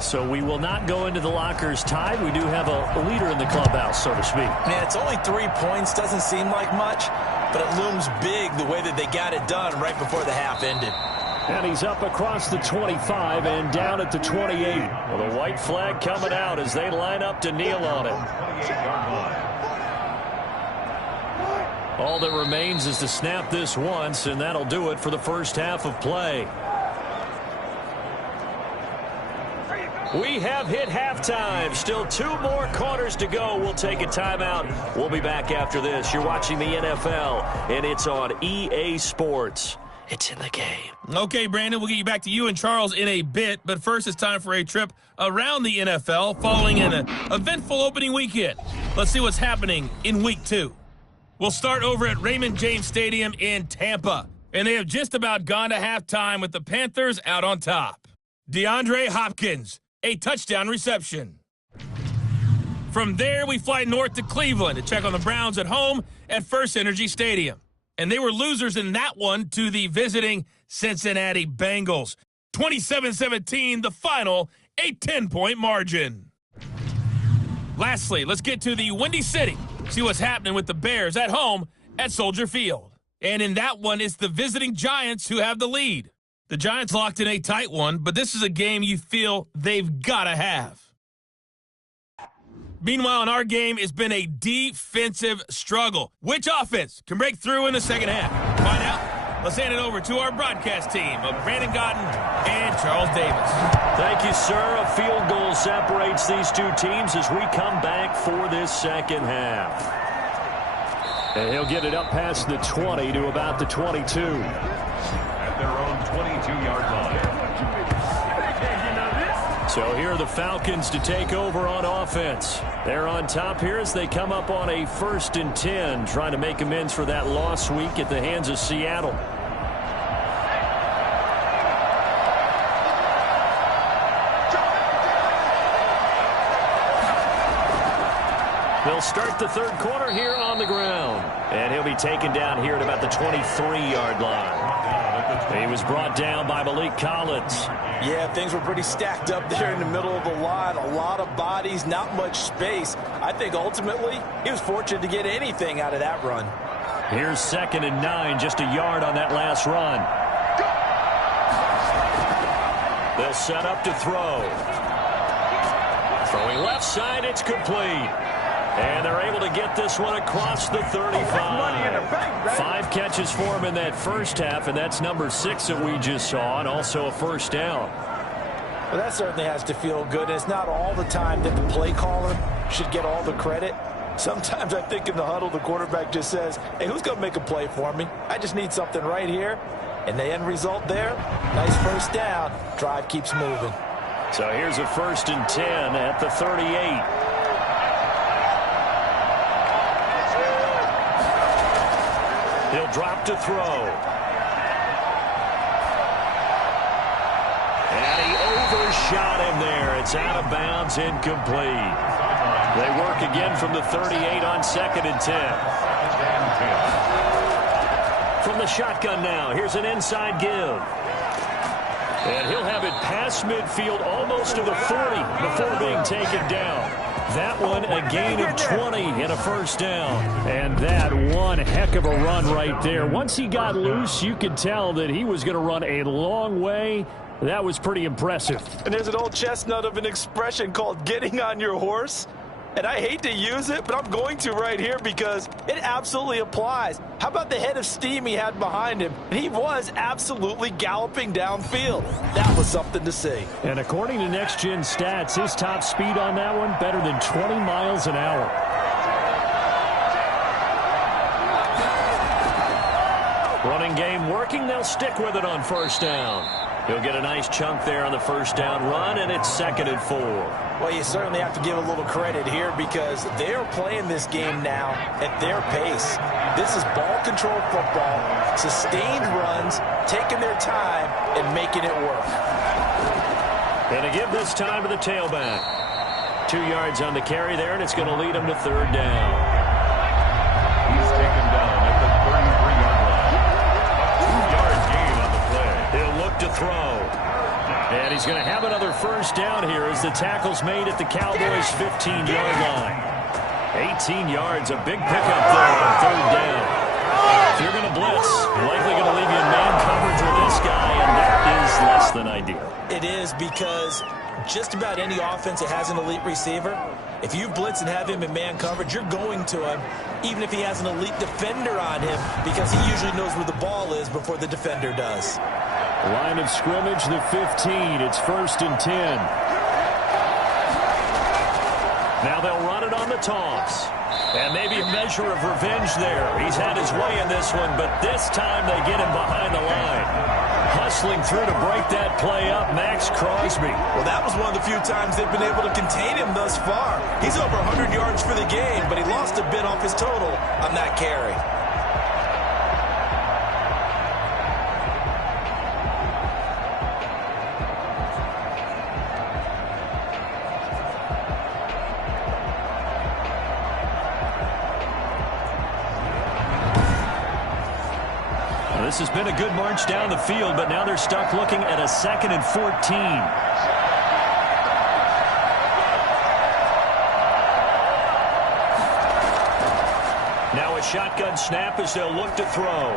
So we will not go into the lockers tied. We do have a leader in the clubhouse, so to speak. Man, it's only 3 points. Doesn't seem like much, but it looms big the way that they got it done right before the half ended. And he's up across the 25 and down at the 28. Well, the white flag coming out as they line up to kneel on it. 28-yard line. All that remains is to snap this once, and that'll do it for the first half of play. We have hit halftime. Still 2 more quarters to go. We'll take a timeout. We'll be back after this. You're watching the NFL, and it's on EA Sports. It's in the game. Okay, Brandon, we'll get you back to you and Charles in a bit, but first it's time for a trip around the NFL following an eventful opening weekend. Let's see what's happening in Week 2. We'll start over at Raymond James Stadium in Tampa, and they have just about gone to halftime with the Panthers out on top. DeAndre Hopkins, a touchdown reception. From there, we fly north to Cleveland to check on the Browns at home at First Energy Stadium. And they were losers in that one to the visiting Cincinnati Bengals. 27-17, the final, a 10-point margin. Lastly, let's get to the Windy City. See what's happening with the Bears at home at Soldier Field. And in that one, it's the visiting Giants who have the lead. The Giants locked in a tight one, but this is a game you feel they've got to have. Meanwhile, in our game, it's been a defensive struggle. Which offense can break through in the second half? Find out. Let's hand it over to our broadcast team of Brandon Godden and Charles Davis. Thank you, sir. A field goal separates these two teams as we come back for this second half. And he'll get it up past the 20 to about the 22. At their own 22-yard line. So here are the Falcons to take over on offense. They're on top here as they come up on a 1st and 10, trying to make amends for that loss week at the hands of Seattle. They'll start the third quarter here on the ground. And he'll be taken down here at about the 23-yard line. He was brought down by Malik Collins. Yeah, things were pretty stacked up there in the middle of the line. A lot of bodies, not much space. I think ultimately he was fortunate to get anything out of that run. Here's 2nd and 9, just a yard on that last run. They'll set up to throw. Throwing left side, it's complete. And they're able to get this one across the 35. 5 catches for him in that first half, and that's number 6 that we just saw, and also a first down. Well, that certainly has to feel good. And it's not all the time that the play caller should get all the credit. Sometimes I think in the huddle, the quarterback just says, hey, who's going to make a play for me? I just need something right here. And the end result there, nice first down. Drive keeps moving. So here's a 1st and 10 at the 38. He'll drop to throw. And he overshot him there. It's out of bounds, incomplete. They work again from the 38 on 2nd and 10. From the shotgun now, here's an inside give. And he'll have it past midfield almost to the 40 before being taken down. That one a gain of 20 and a first down. And that one heck of a run right there. Once he got loose, you could tell that he was going to run a long way. That was pretty impressive. And there's an old chestnut of an expression called getting on your horse. And I hate to use it, but I'm going to right here because it absolutely applies. How about the head of steam he had behind him? And he was absolutely galloping downfield. That was something to see. And according to Next Gen Stats, his top speed on that one, better than 20 miles an hour. Running game working. They'll stick with it on first down. He'll get a nice chunk there on the first down run, and it's 2nd and 4. Well, you certainly have to give a little credit here because they are playing this game now at their pace. This is ball control football, sustained runs, taking their time and making it work. And to give this time to the tailback. 2 yards on the carry there, and it's going to lead him to 3rd down. He's taken down at the 33-yard line. 2-yard gain on the play. He'll look to throw. And he's going to have another first down here as the tackle's made at the Cowboys' 15-yard line. 18 yards, a big pickup there on 3rd down. If you're going to blitz, likely going to leave you in man coverage with this guy, and that is less than ideal. It is because just about any offense that has an elite receiver, if you blitz and have him in man coverage, you're going to him, even if he has an elite defender on him, because he usually knows where the ball is before the defender does. Line of scrimmage, the 15. It's 1st and 10. Now they'll run it on the toss. And maybe a measure of revenge there. He's had his way in this one, but this time they get him behind the line. Hustling through to break that play up, Max Crosby. Well, that was one of the few times they've been able to contain him thus far. He's over 100 yards for the game, but he lost a bit off his total on that carry. This has been a good march down the field, but now they're stuck looking at a 2nd and 14. Now a shotgun snap as they'll look to throw.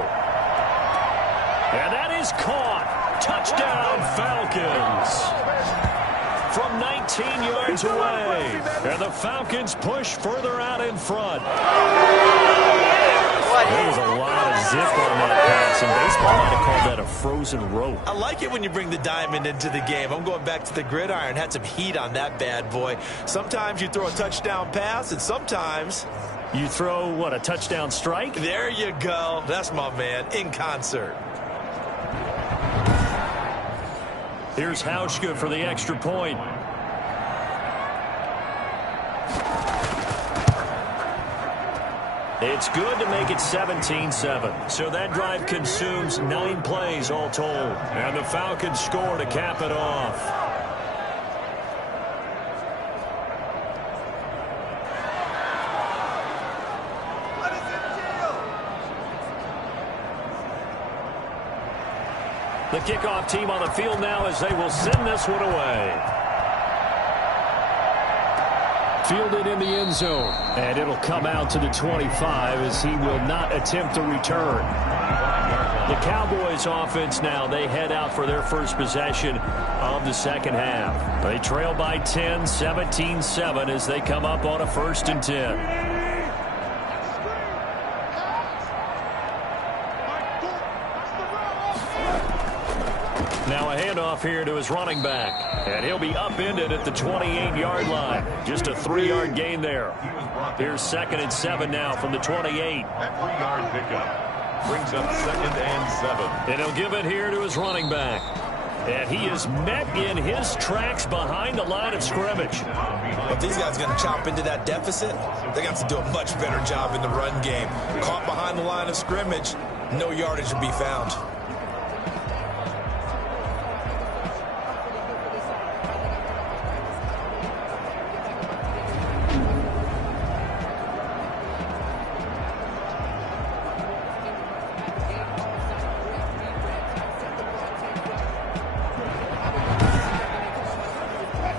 And that is caught. Touchdown, Falcons. From 19 yards away. And the Falcons push further out in front. There was a lot of zip on that pass, and baseball might have called that a frozen rope. I like it when you bring the diamond into the game. I'm going back to the gridiron. Had some heat on that bad boy. Sometimes you throw a touchdown pass, and sometimes you throw, what, a touchdown strike? There you go. That's my man, in concert. Here's Hauschka for the extra point. It's good to make it 17-7. So that drive consumes 9 plays all told. And the Falcons score to cap it off. The kickoff team on the field now as they will send this one away. Fielded in the end zone, and it'll come out to the 25 as he will not attempt to return. The Cowboys offense now, they head out for their first possession of the second half. They trail by 10, 17-7 as they come up on a 1st and 10. Now a handoff here to his running back. And he'll be upended at the 28-yard line. Just a 3-yard gain there. Here's 2nd and 7 now from the 28. That 3-yard pickup brings up 2nd and 7. And he'll give it here to his running back. And he is met in his tracks behind the line of scrimmage. If these guys are going to chop into that deficit, they got to do a much better job in the run game. Caught behind the line of scrimmage, no yardage to be found.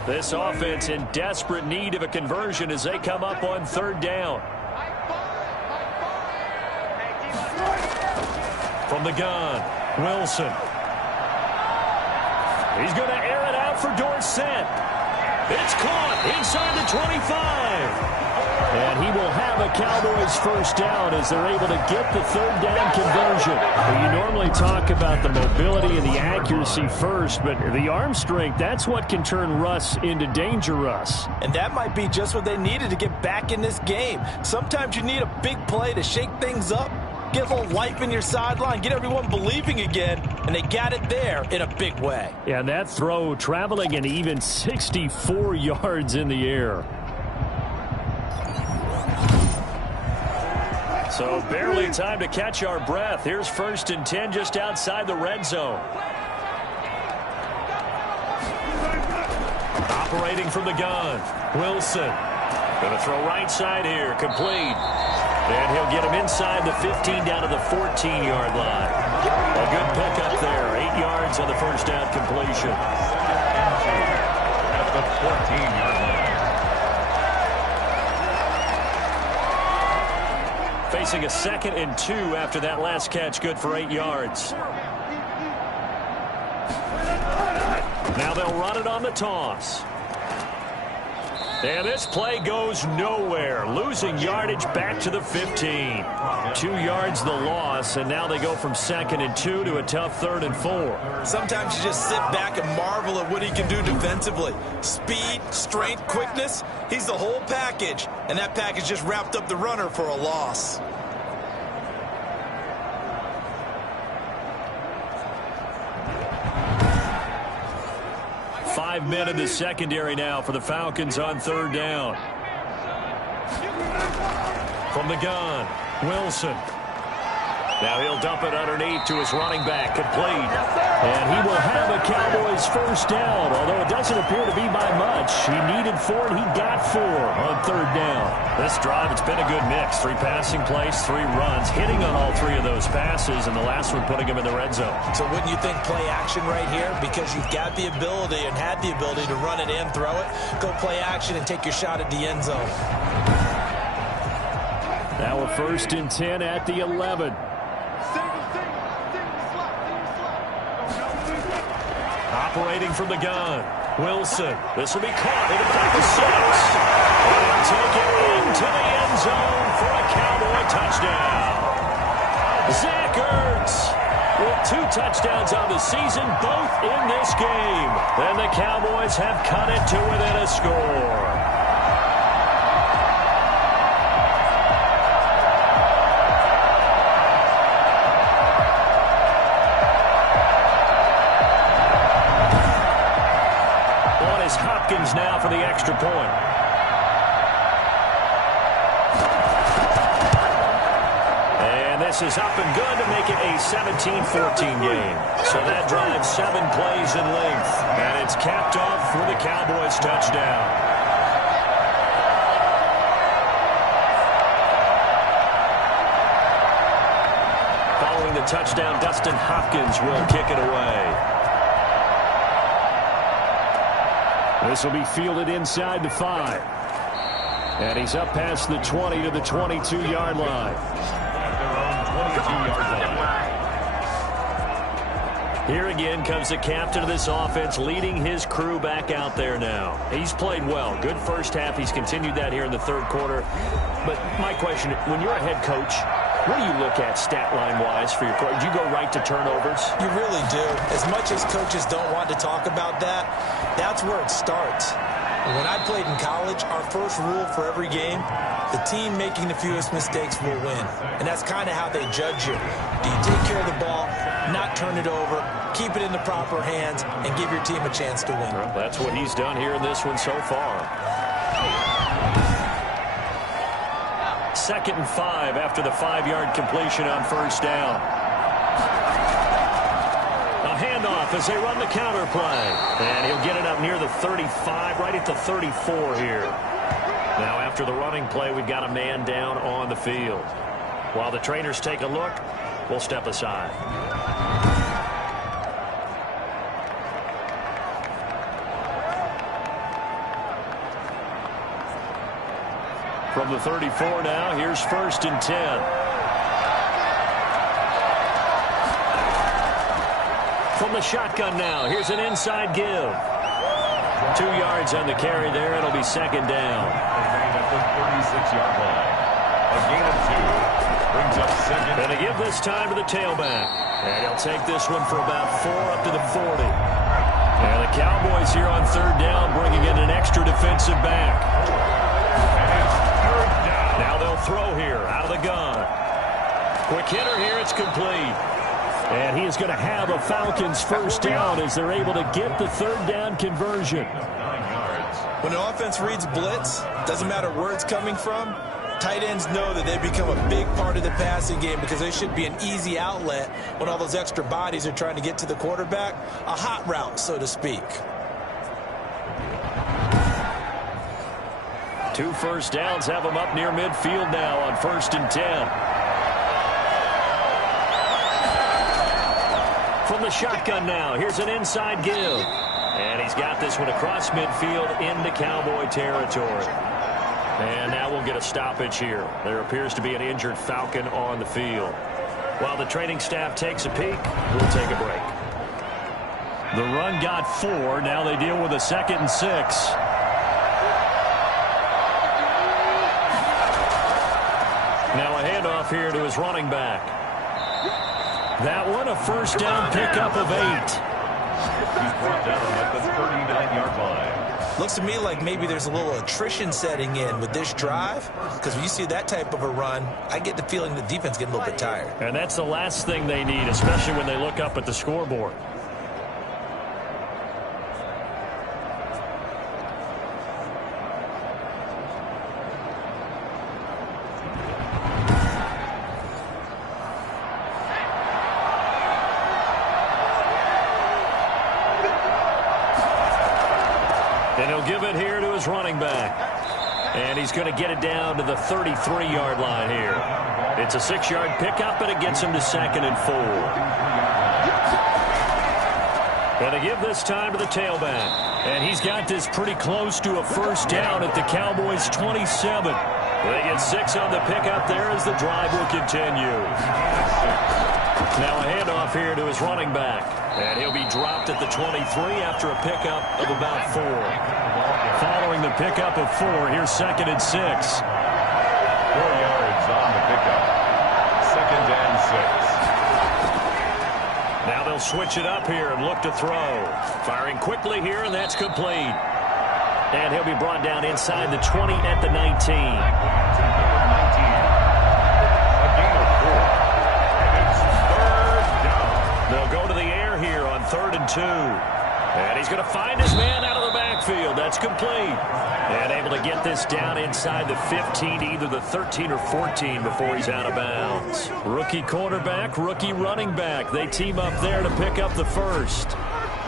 This offense in desperate need of a conversion as they come up on 3rd down. From the gun, Wilson. He's going to air it out for Dorsett. It's caught inside the 25. And he will have a Cowboys 1st down as they're able to get the 3rd down conversion. Well, you normally talk about the mobility and the accuracy first, but the arm strength, that's what can turn Russ into danger Russ. And that might be just what they needed to get back in this game. Sometimes you need a big play to shake things up, get a little life in your sideline, get everyone believing again, and they got it there in a big way. Yeah, and that throw traveling an even 64 yards in the air. So barely time to catch our breath. Here's 1st and 10 just outside the red zone. Operating from the gun, Wilson. Going to throw right side here, complete. And he'll get him inside the 15 down to the 14-yard line. A good pickup there, 8 yards on the 1st down completion. At the 14-yard line. Facing a 2nd and 2 after that last catch, good for 8 yards. Now they'll run it on the toss. And this play goes nowhere. Losing yardage back to the 15. 2 yards the loss, and now they go from 2nd and 2 to a tough 3rd and 4. Sometimes you just sit back and marvel at what he can do defensively. Speed, strength, quickness, he's the whole package. And that package just wrapped up the runner for a loss. Five men in the secondary now for the Falcons on 3rd down. From the gun, Wilson. Now he'll dump it underneath to his running back, complete. And he will have a Cowboys 1st down, although it doesn't appear to be by much. He needed 4, and he got 4 on 3rd down. This drive, it's been a good mix. 3 passing plays, 3 runs, hitting on all 3 of those passes, and the last one putting him in the red zone. So wouldn't you think play action right here? Because you've got the ability and had the ability to run it and throw it. Go play action and take your shot at the end zone. Now a 1st and 10 at the 11. Operating from the gun, Wilson. This will be caught at about the 6. And he'll take it into the end zone for a Cowboy touchdown. Zach Ertz with 2 touchdowns on the season, both in this game. And the Cowboys have cut it to within a score. Hopkins now for the extra point. And this is up and good to make it a 17-14 game. So that drives 7 plays in length. And it's capped off for the Cowboys touchdown. Following the touchdown, Dustin Hopkins will kick it away. This will be fielded inside the 5. And he's up past the 20 to the 22-yard line. At their own 22-yard line. Here again comes the captain of this offense, leading his crew back out there now. He's played well. Good first half. He's continued that here in the third quarter. But my question, when you're a head coach, what do you look at stat line-wise for your coach? Do you go right to turnovers? You really do. As much as coaches don't want to talk about that, that's where it starts. When I played in college, our first rule for every game, the team making the fewest mistakes will win. And that's kind of how they judge you. Do you take care of the ball, not turn it over, keep it in the proper hands, and give your team a chance to win? Well, that's what he's done here in this one so far. 2nd and 5 after the 5-yard completion on first down. A handoff as they run the counter play. And he'll get it up near the 35, right at the 34 here. Now after the running play, we've got a man down on the field. While the trainers take a look, we'll step aside. From the 34 now, here's 1st and 10. From the shotgun now, here's an inside give. 2 yards on the carry there. It'll be 2nd down. At the 36-yard line. A gain of 2 brings up 2nd. Going to give this time to the tailback. And he'll take this one for about 4 up to the 40. And the Cowboys here on 3rd down bringing in an extra defensive back. Now they'll throw here out of the gun. Quick hitter here. It's complete. And he is going to have a Falcons 1st down as they're able to get the 3rd down conversion. When an offense reads blitz, doesn't matter where it's coming from, tight ends know that they become a big part of the passing game because they should be an easy outlet when all those extra bodies are trying to get to the quarterback. A hot route, so to speak. 2 first downs have them up near midfield now on 1st and 10. From the shotgun now, here's an inside give. And he's got this one across midfield into Cowboy territory. And now we'll get a stoppage here. There appears to be an injured Falcon on the field. While the training staff takes a peek, we'll take a break. The run got 4. Now they deal with a 2nd and 6. Now a handoff here to his running back. That one, a 1st down pickup of 8. He's brought down at the 39-yard line. Looks to me like maybe there's a little attrition setting in with this drive, because when you see that type of a run, I get the feeling the defense getting a little bit tired. And that's the last thing they need, especially when they look up at the scoreboard. And he'll give it here to his running back. And he's going to get it down to the 33-yard line here. It's a 6-yard pickup, and it gets him to 2nd and 4. And to give this time to the tailback. And he's got this pretty close to a 1st down at the Cowboys' 27. They get 6 on the pickup there as the drive will continue. Now a handoff here to his running back. And he'll be dropped at the 23 after a pickup of about 4. Following the pickup of 4, here's 2nd and 6. 4 yards on the pickup. 2nd and 6. Now they'll switch it up here and look to throw. Firing quickly here, and that's complete. And he'll be brought down inside the 20 at the 19. They'll go to the air here on 3rd and 2. And he's going to find his man out of the backfield. That's complete. And able to get this down inside the 15, either the 13 or 14 before he's out of bounds. Rookie quarterback, rookie running back. They team up there to pick up the 1st.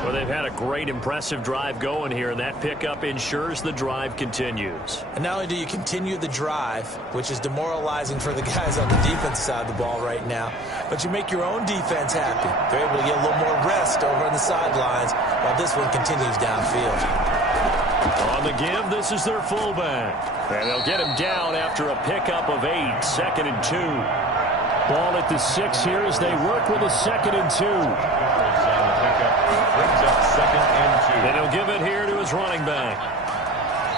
Well, they've had a great, impressive drive going here, and that pickup ensures the drive continues. And not only do you continue the drive, which is demoralizing for the guys on the defense side of the ball right now, but you make your own defense happy. They're able to get a little more rest over on the sidelines while this one continues downfield. On the give, this is their fullback. And they'll get him down after a pickup of 8, 2nd and 2. Ball at the 6 here as they work with a 2nd and 2. Brings up 2nd and 2. And he'll give it here to his running back.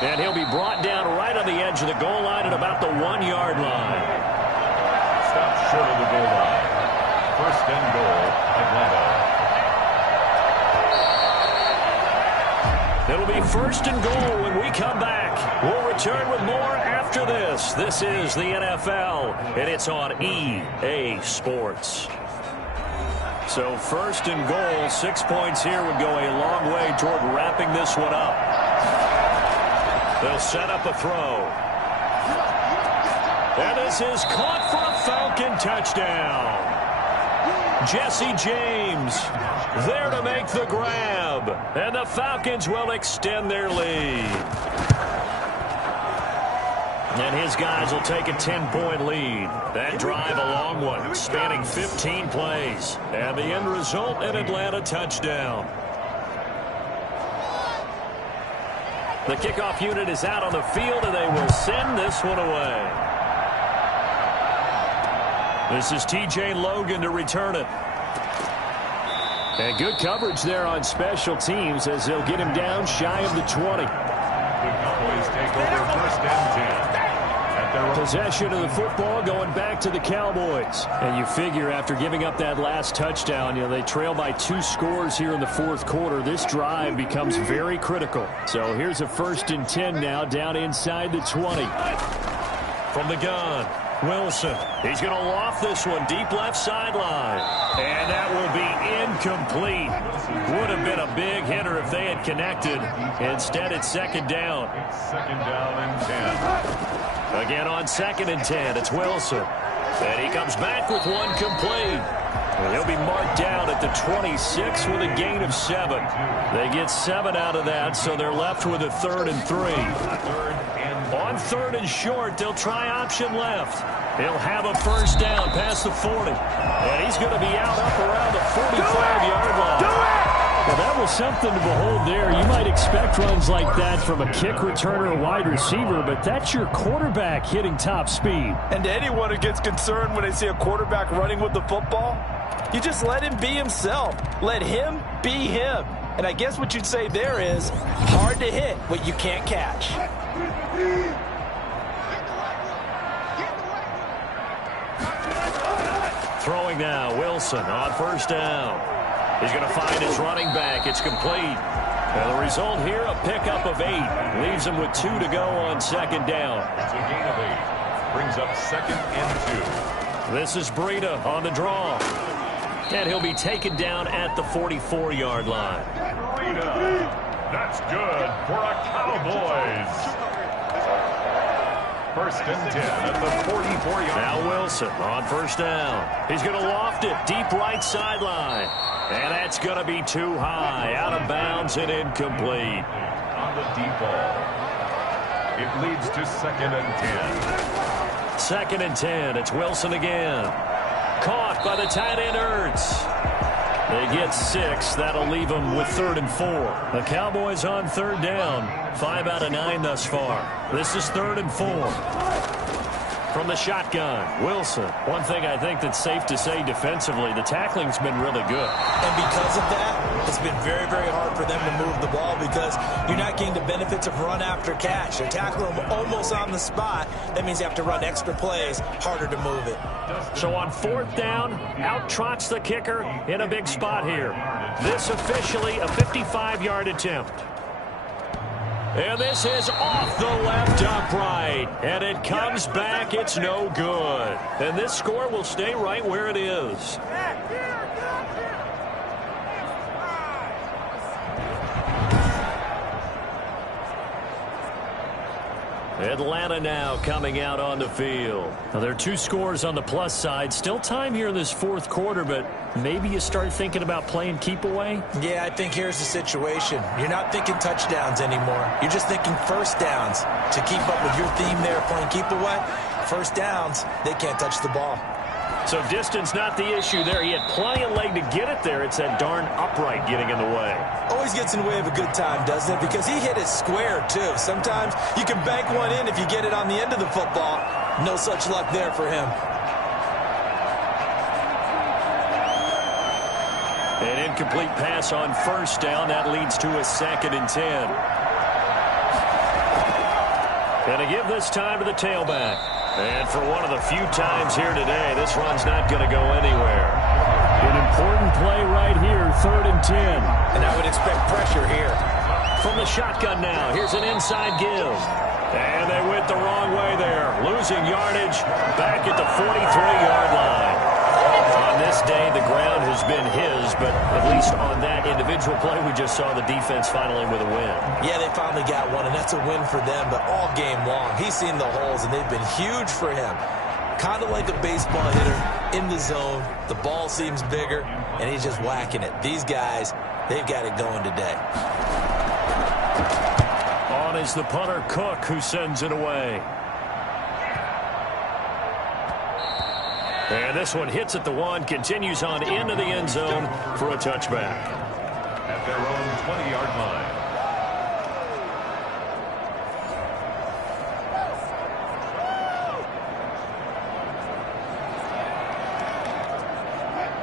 And he'll be brought down right on the edge of the goal line at about the 1-yard line. Stopped short of the goal line. 1st and goal, Atlanta. It'll be 1st and goal when we come back. We'll return with more after this. This is the NFL, and it's on EA Sports. So 1st and goal, 6 points here would go a long way toward wrapping this one up. They'll set up a throw. And this is caught for a Falcon touchdown. Jesse James there to make the grab. And the Falcons will extend their lead. And his guys will take a 10-point lead. That drive a long one, spanning 15 plays. And the end result, an Atlanta touchdown. The kickoff unit is out on the field, and they will send this one away. This is T.J. Logan to return it. And good coverage there on special teams as they'll get him down shy of the 20. The Cowboys take over 1st and 10. Possession of the football going back to the Cowboys. And you figure after giving up that last touchdown, they trail by 2 scores here in the 4th quarter. This drive becomes very critical. So here's a 1st and 10 now down inside the 20. From the gun, Wilson. He's going to loft this one deep left sideline. And that will be incomplete. Would have been a big hitter if they had connected. Instead, it's 2nd down. It's 2nd down and 10. Again on 2nd and 10, it's Wilson. And he comes back with one complete. And he'll be marked down at the 26 with a gain of 7. They get 7 out of that, so they're left with a 3rd and 3. On 3rd and short, they'll try option left. He'll have a 1st down past the 40. And he's going to be out up around the 45-yard line. Well, that was something to behold there. You might expect runs like that from a kick returner or wide receiver, but that's your quarterback hitting top speed. And to anyone who gets concerned when they see a quarterback running with the football, you just let him be himself. Let him be him. And I guess what you'd say there is hard to hit what you can't catch. Throwing now, Wilson on 1st down. He's going to find his running back. It's complete. And the result here, a pickup of 8. Leaves him with 2 to go on 2nd down. It's a gain of 8. Brings up 2nd and 2. This is Breida on the draw. And he'll be taken down at the 44-yard line. Breida. That's good for a Cowboys. 1st and 10 at the 44-yard line. Now Wilson on 1st down. He's going to loft it deep right sideline. And that's going to be too high. Out of bounds and incomplete. On the deep ball. It leads to 2nd and 10. 2nd and 10. It's Wilson again. Caught by the tight end Ertz. They get 6. That'll leave them with 3rd and 4. The Cowboys on 3rd down. 5 out of 9 thus far. This is 3rd and 4. From the shotgun, Wilson. One thing I think that's safe to say defensively, the tackling's been really good. And because of that, it's been very, very hard for them to move the ball because you're not getting the benefits of run after catch. They're tackling them almost on the spot. That means you have to run extra plays, harder to move it. So on 4th down, out trots the kicker in a big spot here. This officially a 55-yard attempt. And this is off the left upright. And it comes back. It's no good. And this score will stay right where it is. Atlanta now coming out on the field. Now, there are 2 scores on the plus side. Still time here in this 4th quarter, but maybe you start thinking about playing keep away? Yeah, I think here's the situation. You're not thinking touchdowns anymore. You're just thinking 1st downs. To keep up with your theme there, playing keep away, 1st downs, they can't touch the ball. So distance not the issue there. He had plenty of leg to get it there. It's that darn upright getting in the way. Always gets in the way of a good time, doesn't it? Because he hit it square, too. Sometimes you can bank one in if you get it on the end of the football. No such luck there for him. An incomplete pass on first down. That leads to a 2nd and 10. And to give this time to the tailback. And for one of the few times here today, this run's not going to go anywhere. An important play right here, 3rd and 10. And I would expect pressure here. From the shotgun now, here's an inside give. And they went the wrong way there. Losing yardage back at the 43-yard line. On this day, the ground has been his, but at least on that individual play, we just saw the defense finally with a win. Yeah, they finally got one, and that's a win for them, but all game long, he's seen the holes, and they've been huge for him. Kind of like a baseball hitter in the zone. The ball seems bigger, and he's just whacking it. These guys, they've got it going today. On is the punter, Cook, who sends it away. And this one hits at the 1, continues on into the end zone for a touchback. At their own 20-yard line.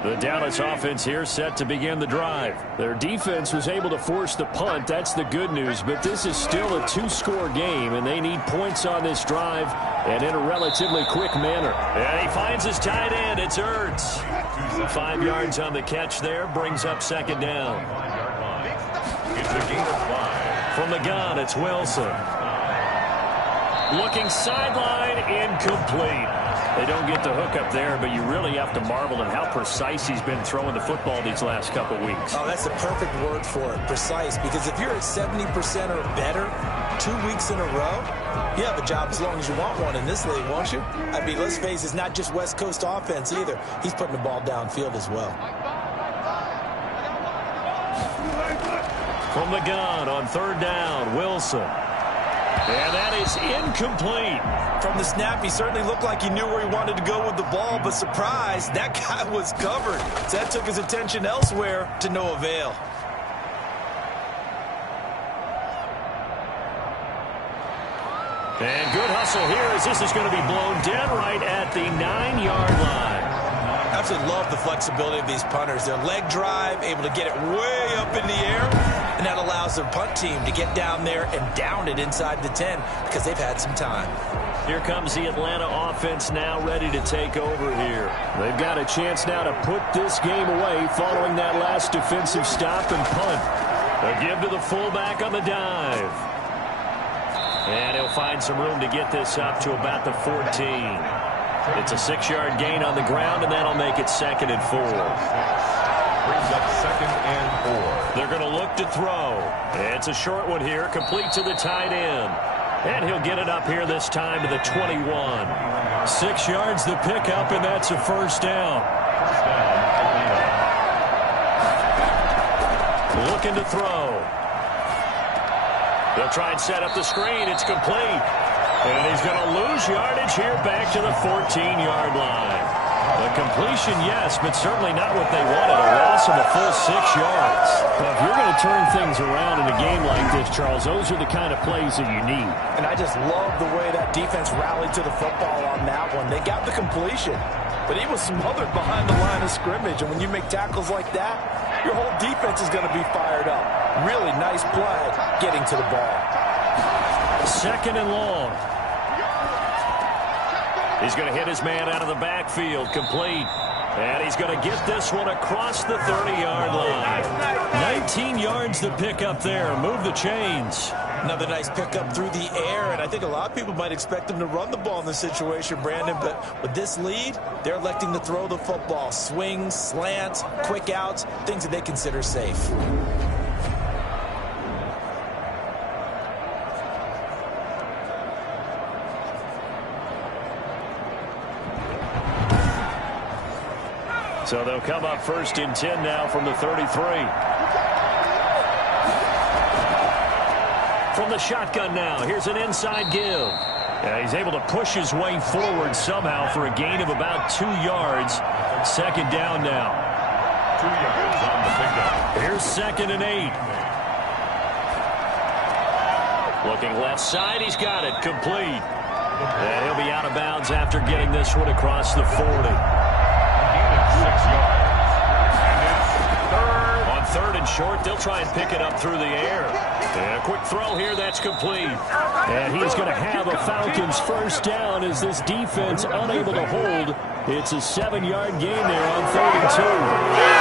The Dallas offense here set to begin the drive. Their defense was able to force the punt. That's the good news. But this is still a 2-score game, and they need points on this drive and in a relatively quick manner. And he finds his tight end. It's Ertz. 5 yards on the catch there. Brings up 2nd down. It's a gain of 5. From the gun, it's Wilson. Looking sideline, incomplete. They don't get the hook up there, but you really have to marvel at how precise he's been throwing the football these last couple weeks. Oh, that's the perfect word for it, precise, because if you're at 70% or better 2 weeks in a row, you have a job as long as you want one in this league, won't you? I mean, let's face it, it's not just West Coast offense either. He's putting the ball downfield as well. From the gun on 3rd down, Wilson. And that is incomplete. From the snap, he certainly looked like he knew where he wanted to go with the ball, but surprise, that guy was covered. So that took his attention elsewhere to no avail. And good hustle here as this is going to be blown dead right at the 9-yard line. I absolutely love the flexibility of these punters. Their leg drive, able to get it way up in the air, and that allows their punt team to get down there and down it inside the 10 because they've had some time. Here comes the Atlanta offense now ready to take over here. They've got a chance now to put this game away following that last defensive stop and punt. A give to the fullback on the dive. And he'll find some room to get this up to about the 14. It's a 6-yard gain on the ground, and that'll make it 2nd and 4. Brings up 2nd and 4. They're going to look to throw. It's a short one here, complete to the tight end. And he'll get it up here this time to the 21. 6 yards the pickup, and that's a first down. Looking to throw. They'll try and set up the screen. It's complete. And he's going to lose yardage here back to the 14-yard line. The completion, yes, but certainly not what they wanted. A loss of a full 6 yards. But if you're going to turn things around in a game like this, Charles, those are the kind of plays that you need. And I just love the way that defense rallied to the football on that one. They got the completion, but he was smothered behind the line of scrimmage. And when you make tackles like that, your whole defense is going to be fired up. Really nice play getting to the ball. 2nd and long. He's going to hit his man out of the backfield, complete. And he's going to get this one across the 30-yard line. 19 yards to pick up there. Move the chains. Another nice pickup through the air, and I think a lot of people might expect him to run the ball in this situation, Brandon, but with this lead, they're electing to throw the football. Swings, slants, quick outs, things that they consider safe. So they'll come up 1st and 10 now from the 33. From the shotgun now, here's an inside give. Yeah, he's able to push his way forward somehow for a gain of about 2 yards. 2nd down now. 2 yards on the pickup. Here's 2nd and 8. Looking left side, he's got it, complete. And he'll be out of bounds after getting this one across the 40. 6 yards. And it's 3rd He'll try and pick it up through the air. And a quick throw here, that's complete. And he's going to have a Falcons first down as this defense unable to hold. It's a 7-yard gain there on 3rd and 2.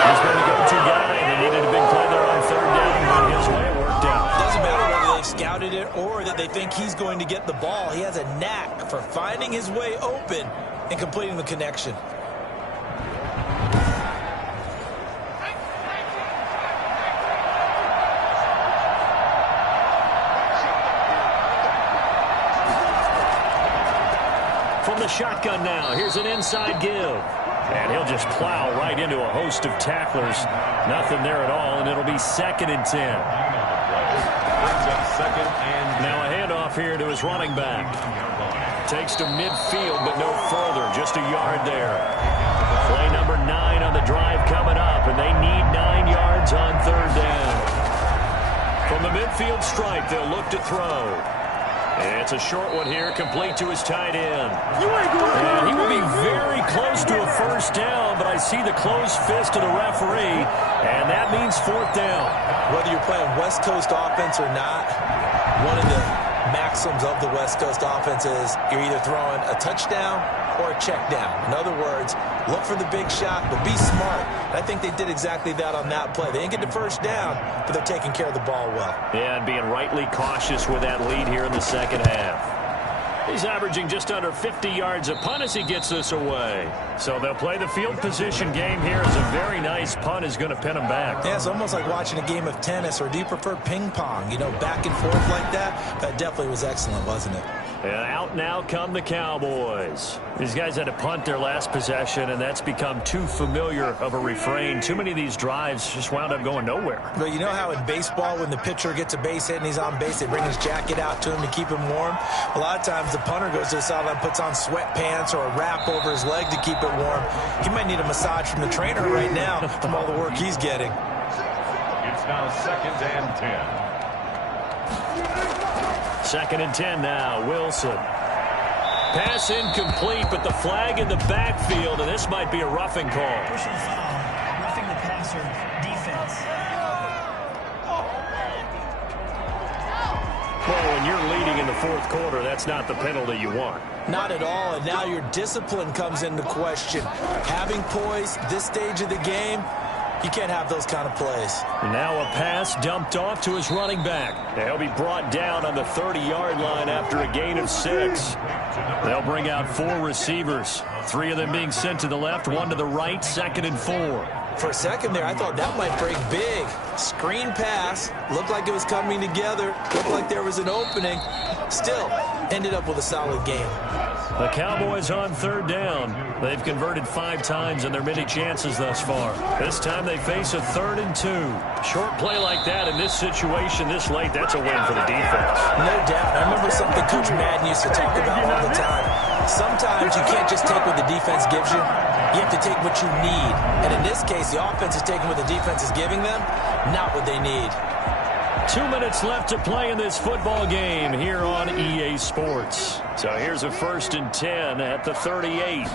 He's been the go-to guy, and they needed a big play there on 3rd down. Went his way, it worked out. Doesn't matter whether they've scouted it or that they think he's going to get the ball. He has a knack for finding his way open and completing the connection. From the shotgun now, here's an inside give. And he'll just plow right into a host of tacklers. Nothing there at all, and it'll be 2nd and 10. Now a handoff here to his running back. Takes to midfield, but no further. Just a yard there. Play number 9 on the drive coming up, and they need 9 yards on 3rd down. From the midfield stripe, they'll look to throw. And it's a short one here, complete to his tight end. And he will be very close to a first down, but I see the closed fist of the referee, and that means 4th down. Whether you're playing West Coast offense or not, one of the maxims of the West Coast offense is you're either throwing a touchdown or a check down. In other words, look for the big shot, but be smart. And I think they did exactly that on that play. They didn't get the first down, but they're taking care of the ball well. Yeah, and being rightly cautious with that lead here in the second half. He's averaging just under 50 yards a punt as he gets this away. So they'll play the field position game here as a very nice punt is going to pin him back. Yeah, it's almost like watching a game of tennis, or do you prefer ping pong? You know, back and forth like that? That definitely was excellent, wasn't it? And out now come the Cowboys. These guys had to punt their last possession, and that's become too familiar of a refrain. Too many of these drives just wound up going nowhere. But you know how in baseball, when the pitcher gets a base hit and he's on base, they bring his jacket out to him to keep him warm? A lot of times the punter goes to the sideline, puts on sweatpants or a wrap over his leg to keep it warm. He might need a massage from the trainer right now from all the work he's getting. It's now 2nd and 10. 2nd and 10 now, Wilson. Pass incomplete, but the flag in the backfield, and this might be a roughing call. Personal foul, roughing the passer, defense. Well, when you're leading in the 4th quarter, that's not the penalty you want. Not at all, and now your discipline comes into question. Having poise this stage of the game, you can't have those kind of plays. And now a pass dumped off to his running back. He'll be brought down on the 30-yard line after a gain of 6. They'll bring out 4 receivers, 3 of them being sent to the left, 1 to the right, 2nd and 4. For a second there, I thought that might break big. Screen pass, looked like it was coming together, looked like there was an opening. Still, ended up with a solid game. The Cowboys on 3rd down. They've converted 5 times in their many chances thus far. This time they face a 3rd and 2. Short play like that in this situation this late, that's a win for the defense. No doubt. I remember something Coach Madden used to talk about all the time. Sometimes you can't just take what the defense gives you. You have to take what you need. And in this case, the offense is taking what the defense is giving them, not what they need. 2 minutes left to play in this football game here on EA Sports. So here's a 1st and 10 at the 38.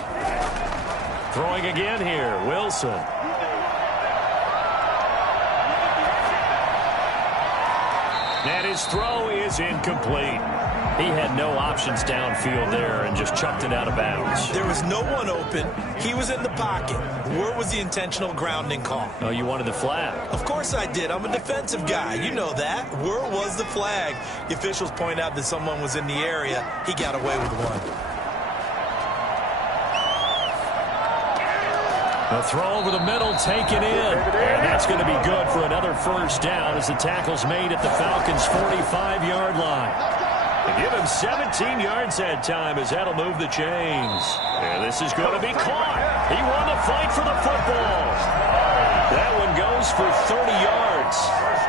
Throwing again here, Wilson. And his throw is incomplete. He had no options downfield there and just chucked it out of bounds. There was no one open. He was in the pocket. Where was the intentional grounding call? Oh, you wanted the flag. Of course I did. I'm a defensive guy. You know that. Where was the flag? The officials point out that someone was in the area. He got away with one. A throw over the middle, taken in. And that's going to be good for another first down as the tackle's made at the Falcons' 45-yard line. They give him 17 yards that time as that'll move the chains. And this is going to be caught. He won the fight for the football. That one goes for 30 yards.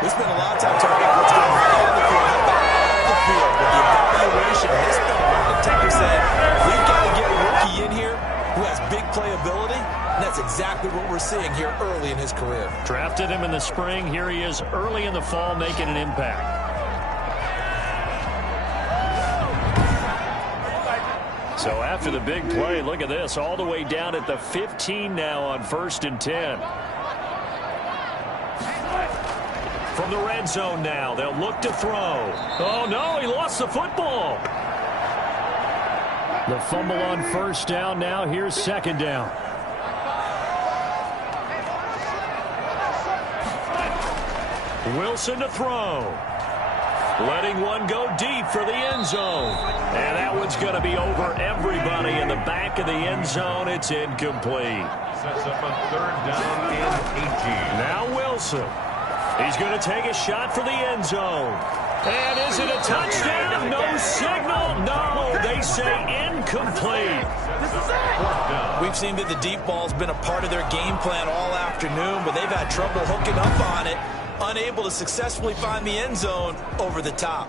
We spent a lot of time talking about what's going on the field. How about on the field? With the evaluation, this been around the tape saying, we've got to get a rookie in here who has big playability. And that's exactly what we're seeing here early in his career. Drafted him in the spring. Here he is early in the fall making an impact. So after the big play, look at this, all the way down at the 15 now on 1st and 10. From the red zone now, they'll look to throw. Oh, no, he lost the football. The fumble on first down now. Here's second down. Wilson to throw. Letting one go deep for the end zone. And that one's going to be over everybody in the back of the end zone. It's incomplete. Sets up a third down and 18. Now Wilson. He's going to take a shot for the end zone. And is it a touchdown? No signal. No, they say incomplete. We've seen that the deep ball's been a part of their game plan all afternoon, but they've had trouble hooking up on it, unable to successfully find the end zone over the top.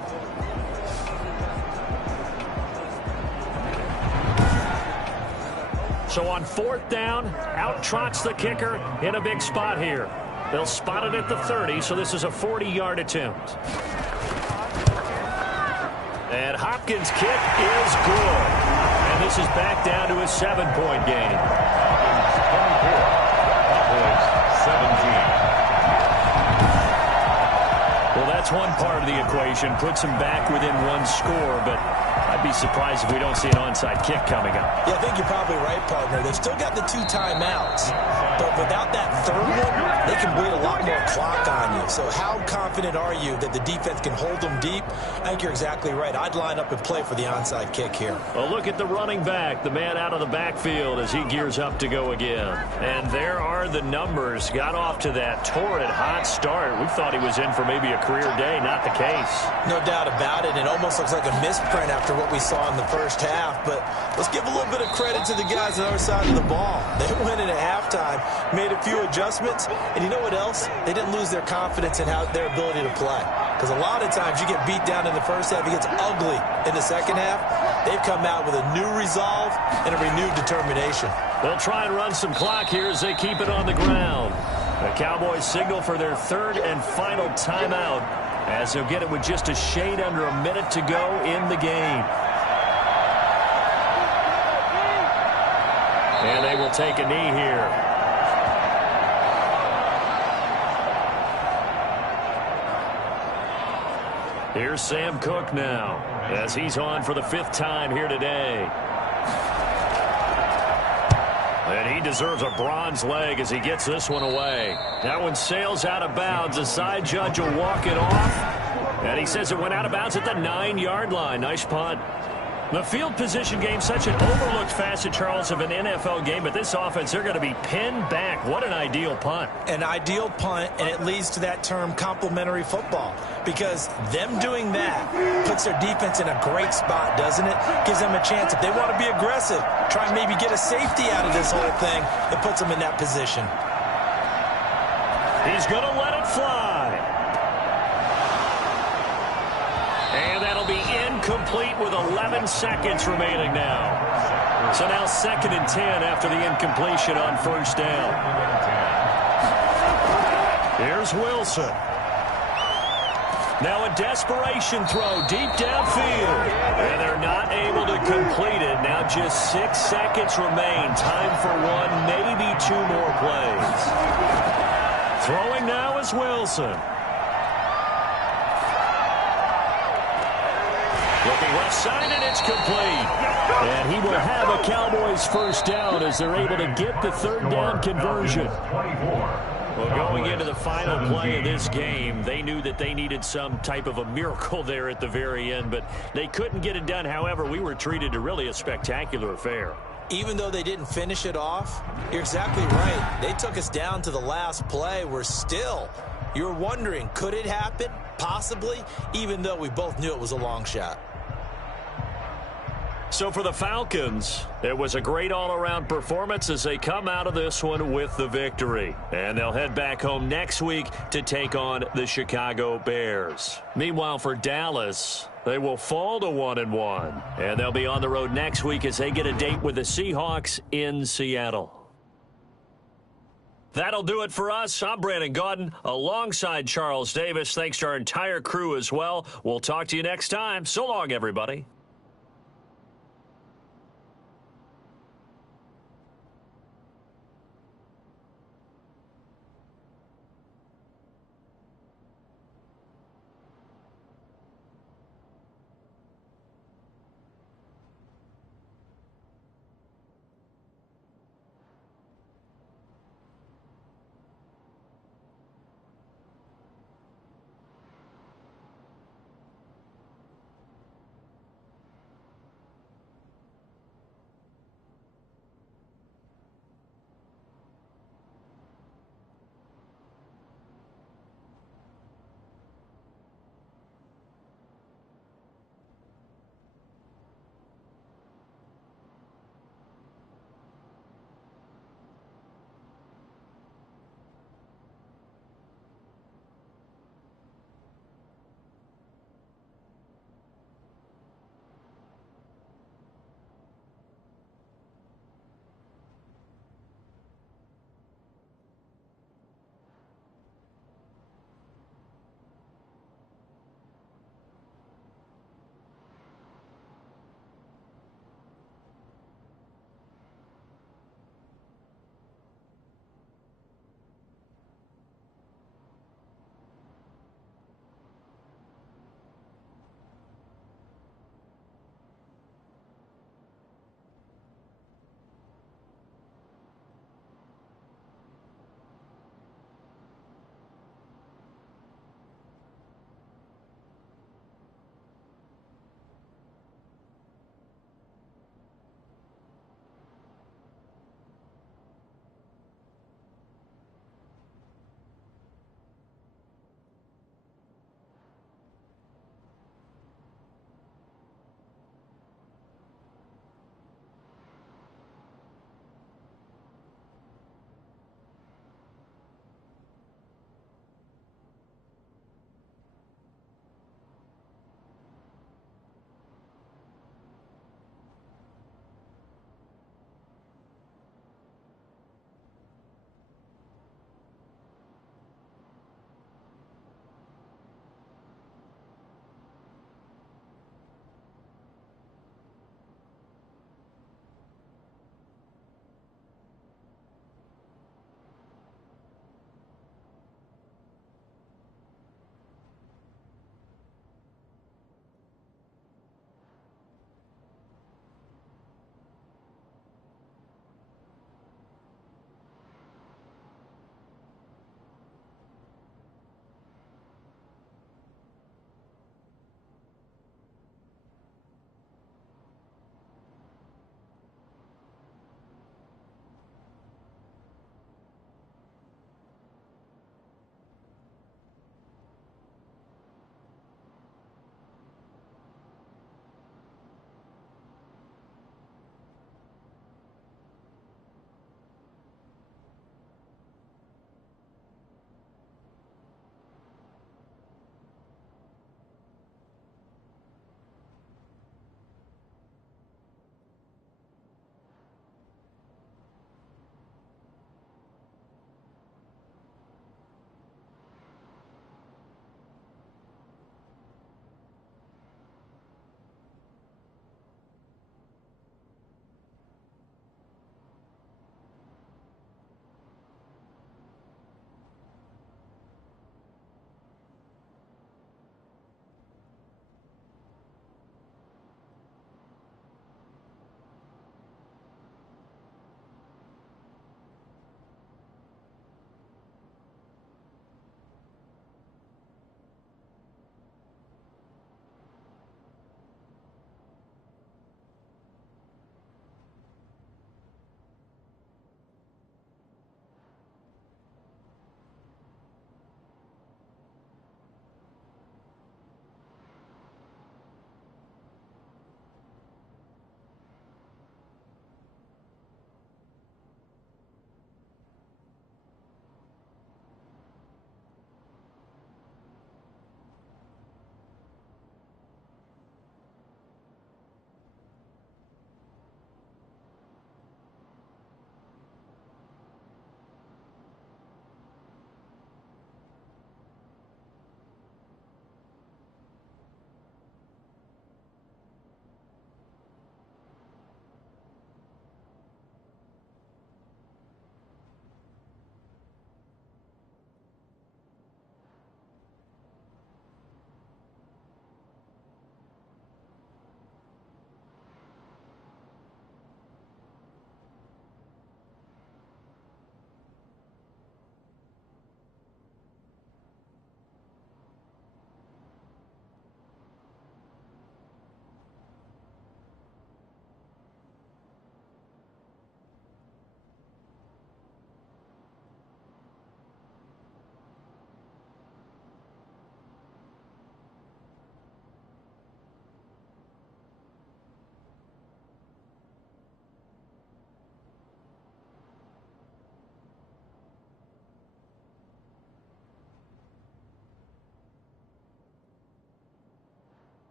So on fourth down, out trots the kicker in a big spot here. They'll spot it at the 30, so this is a 40-yard attempt. And Hopkins' kick is good. And this is back down to a 7-point game. 24. Cowboys 17. Well, that's one part of the equation. Puts them back within one score, but I'd be surprised if we don't see an onside kick coming up. Yeah, I think you're probably right, partner. They've still got the 2 timeouts, but without that third one, they can bleed a lot more clock on you. So how confident are you that the defense can hold them deep? I think you're exactly right. I'd line up and play for the onside kick here. Well, look at the running back, the man out of the backfield as he gears up to go again. And there are the numbers. Got off to that torrid hot start. We thought he was in for maybe a career day. Not the case. No doubt about it. It almost looks like a misprint after what we saw in the first half. But let's give a little bit of credit to the guys on the other side of the ball. They went in at halftime, made a few adjustments, and you know what else? They didn't lose their confidence in their ability to play. Because a lot of times you get beat down in the first half, it gets ugly in the second half. They've come out with a new resolve and a renewed determination. They'll try and run some clock here as they keep it on the ground. The Cowboys signal for their third and final timeout as they'll get it with just a shade under a minute to go in the game. And they will take a knee here. Here's Sam Cook now as he's on for the 5th time here today. And he deserves a bronze leg as he gets this one away. That one sails out of bounds. The side judge will walk it off. And he says it went out of bounds at the 9-yard line. Nice punt. The field position game, such an overlooked facet, Charles, of an NFL game. But this offense, they're going to be pinned back. What an ideal punt. An ideal punt, and it leads to that term complementary football. Because them doing that puts their defense in a great spot, doesn't it? Gives them a chance. If they want to be aggressive, try and maybe get a safety out of this whole thing, it puts them in that position. He's going to let it fly. And that'll be incomplete with 11 seconds remaining now. So now 2nd and 10 after the incompletion on first down. Here's Wilson. Now a desperation throw deep downfield. And they're not able to complete it. Now just 6 seconds remain. Time for one, maybe 2 more plays. Throwing now is Wilson. Looking left side, and it's complete. And he will have a Cowboys first down as they're able to get the 3rd down conversion. Well, going into the final play of this game, they knew that they needed some type of a miracle there at the very end, but they couldn't get it done. However, we were treated to really a spectacular affair. Even though they didn't finish it off, you're exactly right. They took us down to the last play. You're wondering, could it happen? Possibly, even though we both knew it was a long shot. So for the Falcons, it was a great all-around performance as they come out of this one with the victory. And they'll head back home next week to take on the Chicago Bears. Meanwhile, for Dallas, they will fall to 1-1. And they'll be on the road next week as they get a date with the Seahawks in Seattle. That'll do it for us. I'm Brandon Gaudin alongside Charles Davis. Thanks to our entire crew as well. We'll talk to you next time. So long, everybody.